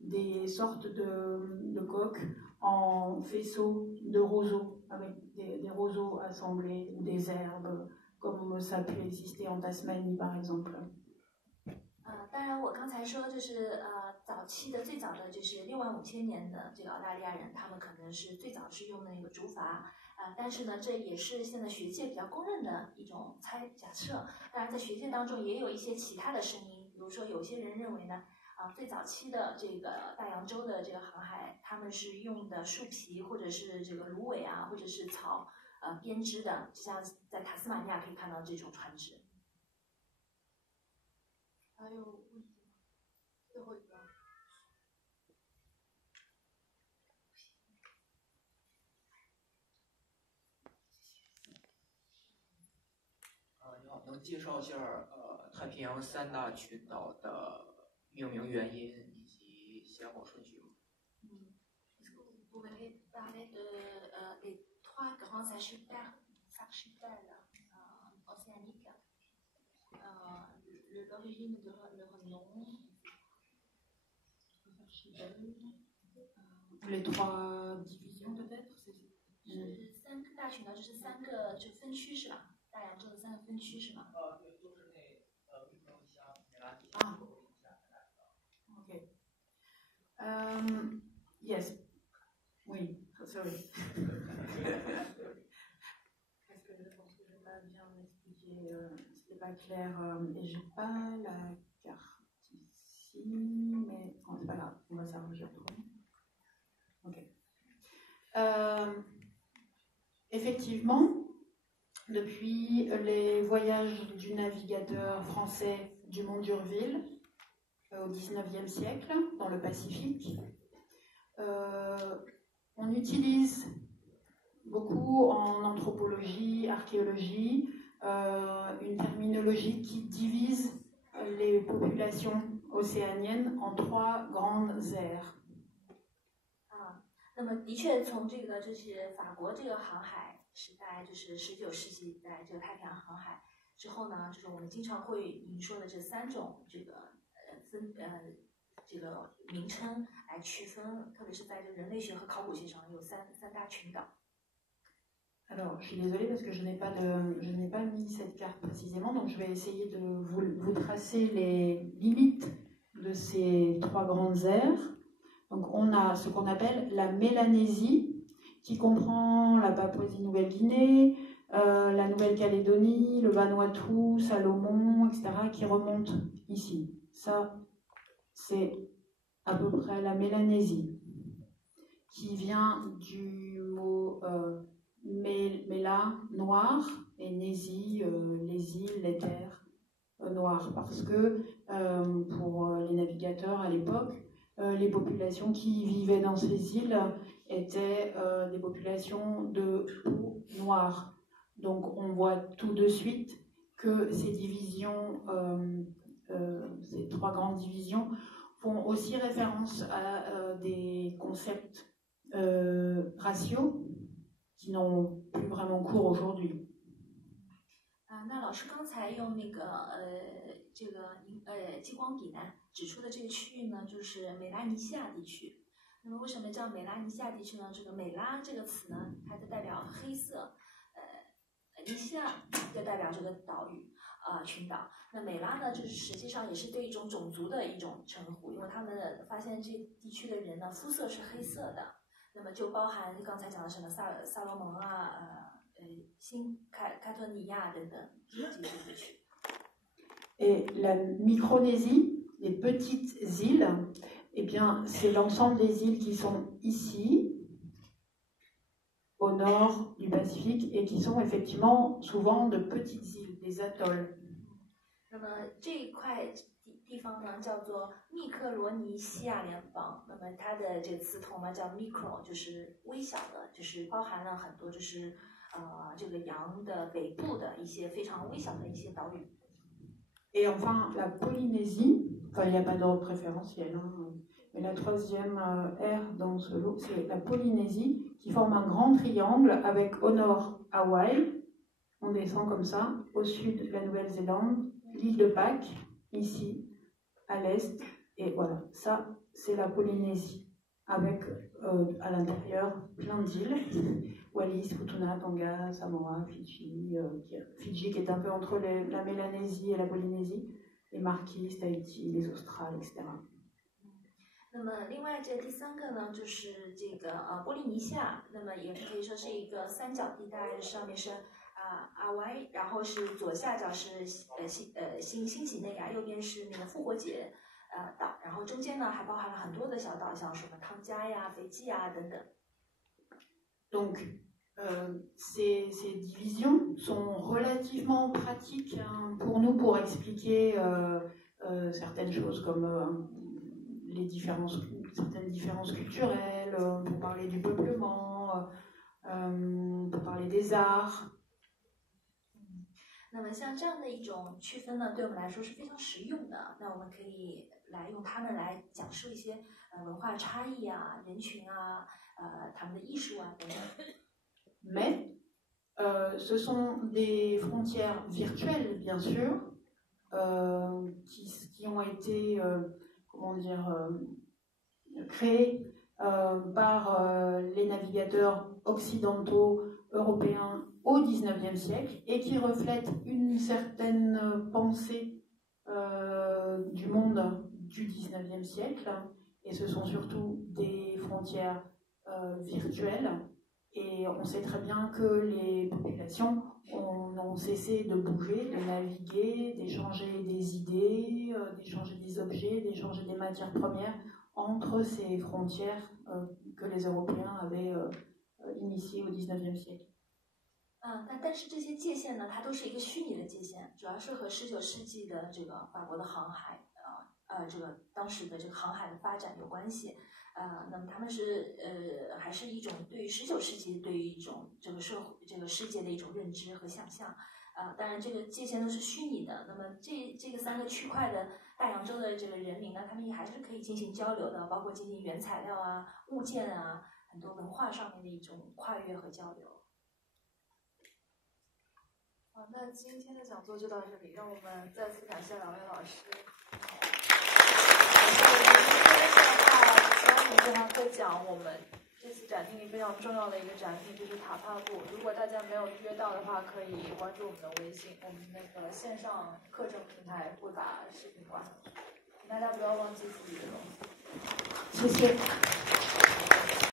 des sortes de coques en faisceaux de roseaux, avec des roseaux assemblés ou des herbes, comme ça a pu exister en Tasmanie par exemple. 当然，我刚才说就是最早的就是65000年的这个澳大利亚人，他们可能是最早是用的那个竹筏，但是呢，这也是现在学界比较公认的一种假设。当然，在学界当中也有一些其他的声音，比如说有些人认为呢，最早期的这个大洋洲的这个航海，他们是用的树皮或者是这个芦苇啊，或者是草编织的，就像在塔斯马尼亚可以看到这种船只。还有问题吗？最后一个。你好，能介绍一下太平洋3大群岛的命名原因以及先后顺序吗？Est-ce que vous pouvez parler des 3 grands archipels océaniques, l'origine de leur nom? Les 3 divisions peut-être? 是3个大群岛，就是3个就分区是吧？大洋洲的3个分区是吗？对，都是OK. Yes. Oui, sorry. Parce que je pense que je n'ai pas bien expliqué, c'était pas clair, et j'ai pas la carte ici, mais bon, c'est pas grave, on va s'arranger entre nous. Ok. Effectivement, depuis les voyages du navigateur français Dumont d'Urville au XIXe siècle dans le Pacifique, on utilise beaucoup en anthropologie, archéologie, une terminologie qui divise les populations océaniennes en 3 grandes aires. 那么的确，从这个就是法国这个航海时代，就是19世纪在这个太平洋航海之后呢，就是我们经常会您说的这3种这个这个名称来区分，特别是在这个人类学和考古学上有三大群岛。Alors, je suis désolée parce que je n'ai pas mis cette carte précisément, donc je vais essayer de vous tracer les limites de ces 3 grandes aires. Donc, on a ce qu'on appelle la Mélanésie, qui comprend la Papouasie-Nouvelle-Guinée, la Nouvelle-Calédonie, le Vanuatu, Salomon, etc., qui remontent ici. Ça, c'est à peu près la Mélanésie, qui vient du mot Méla, noir, et Nésie, les îles, les terres noires, parce que pour les navigateurs à l'époque, les populations qui vivaient dans ces îles étaient des populations de peau noire. Donc on voit tout de suite que ces divisions, ces 3 grandes divisions, font aussi référence à des concepts raciaux qui n'ont plus vraiment cours aujourd'hui. 那老师刚才用那个这个激光笔呢指出的这个区域呢，就是美拉尼西亚地区。那么为什么叫美拉尼西亚地区呢？这个美拉这个词呢，它就代表黑色，尼西亚就代表这个岛屿群岛。那美拉呢，就是实际上也是对一种种族的一种称呼，因为他们发现这地区的人呢肤色是黑色的，那么就包含刚才讲的什么萨罗蒙啊。新开托尼亚等等这些地区。Et la Micronésie, les petites îles, eh bien, c'est l'ensemble des îles qui sont ici, au nord du Pacifique, et qui sont effectivement souvent de petites îles, des atolls. 那么这一块地方呢，叫做密克罗尼西亚联邦。那么它的这个词头呢叫 micro， 就是微小的，就是包含了很多就是这个洋的北部的一些非常微小的一些岛屿。Et enfin, la Polynésie, enfin il n'y a pas d'ordre préférentiel, hein, mais la troisième aire dans ce lot, c'est la Polynésie qui forme un grand triangle avec au nord Hawaï, on descend comme ça, au sud la Nouvelle-Zélande, l'île de Pâques, ici, à l'est, et voilà, ça c'est la Polynésie, avec à l'intérieur plein d'îles. Wallis, Futuna, Tonga, Samoa, Fidji, Fidji qui est un peu entre la Mélanésie et la Polynésie, les Marquises, Tahiti, les Australes, etc. 那么另外这第三个呢，就是这个波利尼西亚，那么也可以说是一个三角地带，上面是阿歪，然后是左下角是新几内亚，右边是那个复活节岛，然后中间呢还包含了很多的小岛，像什么汤加呀、斐济啊等等。Donc, ces divisions sont relativement pratiques hein, pour nous pour expliquer certaines choses comme certaines différences culturelles, pour parler du peuplement, pour parler des arts. 那么像这样的一种区分呢，对我们来说是非常实用的。那我们可以来用它们来讲述一些文化差异啊、人群啊。他们的艺术啊等等。Mais ce sont des frontières virtuelles, bien sûr, qui ont été, comment dire, créées par les navigateurs occidentaux européens au XIXe siècle et qui reflètent une certaine pensée du monde du XIXe siècle. Et ce sont surtout des frontières virtuelles. Et on sait très bien que les populations ont cessé de bouger, de naviguer, d'échanger des idées, d'échanger des objets, d'échanger des matières premières entre ces frontières que les Européens avaient initiées au XIXe siècle. 但是这些界限呢，它都是一个虚拟的界限，主要是和19世纪的这个法国的航海这个当时的这个航海的发展有关系。那么他们是还是一种对于19世纪对于一种这个世界的一种认知和想象。当然这个界限都是虚拟的。那么这个3个区块的大洋洲的这个人民呢，他们也还是可以进行交流的，包括进行原材料啊、物件啊，很多文化上面的一种跨越和交流。好，那今天的讲座就到这里，让我们再次感谢2位老师。今天的话会讲我们这次展厅里非常重要的一个展品，就是塔帕布。如果大家没有预约到的话，可以关注我们的微信，我们那个线上课程平台会把视频挂上去，大家不要忘记自己的东西。谢谢。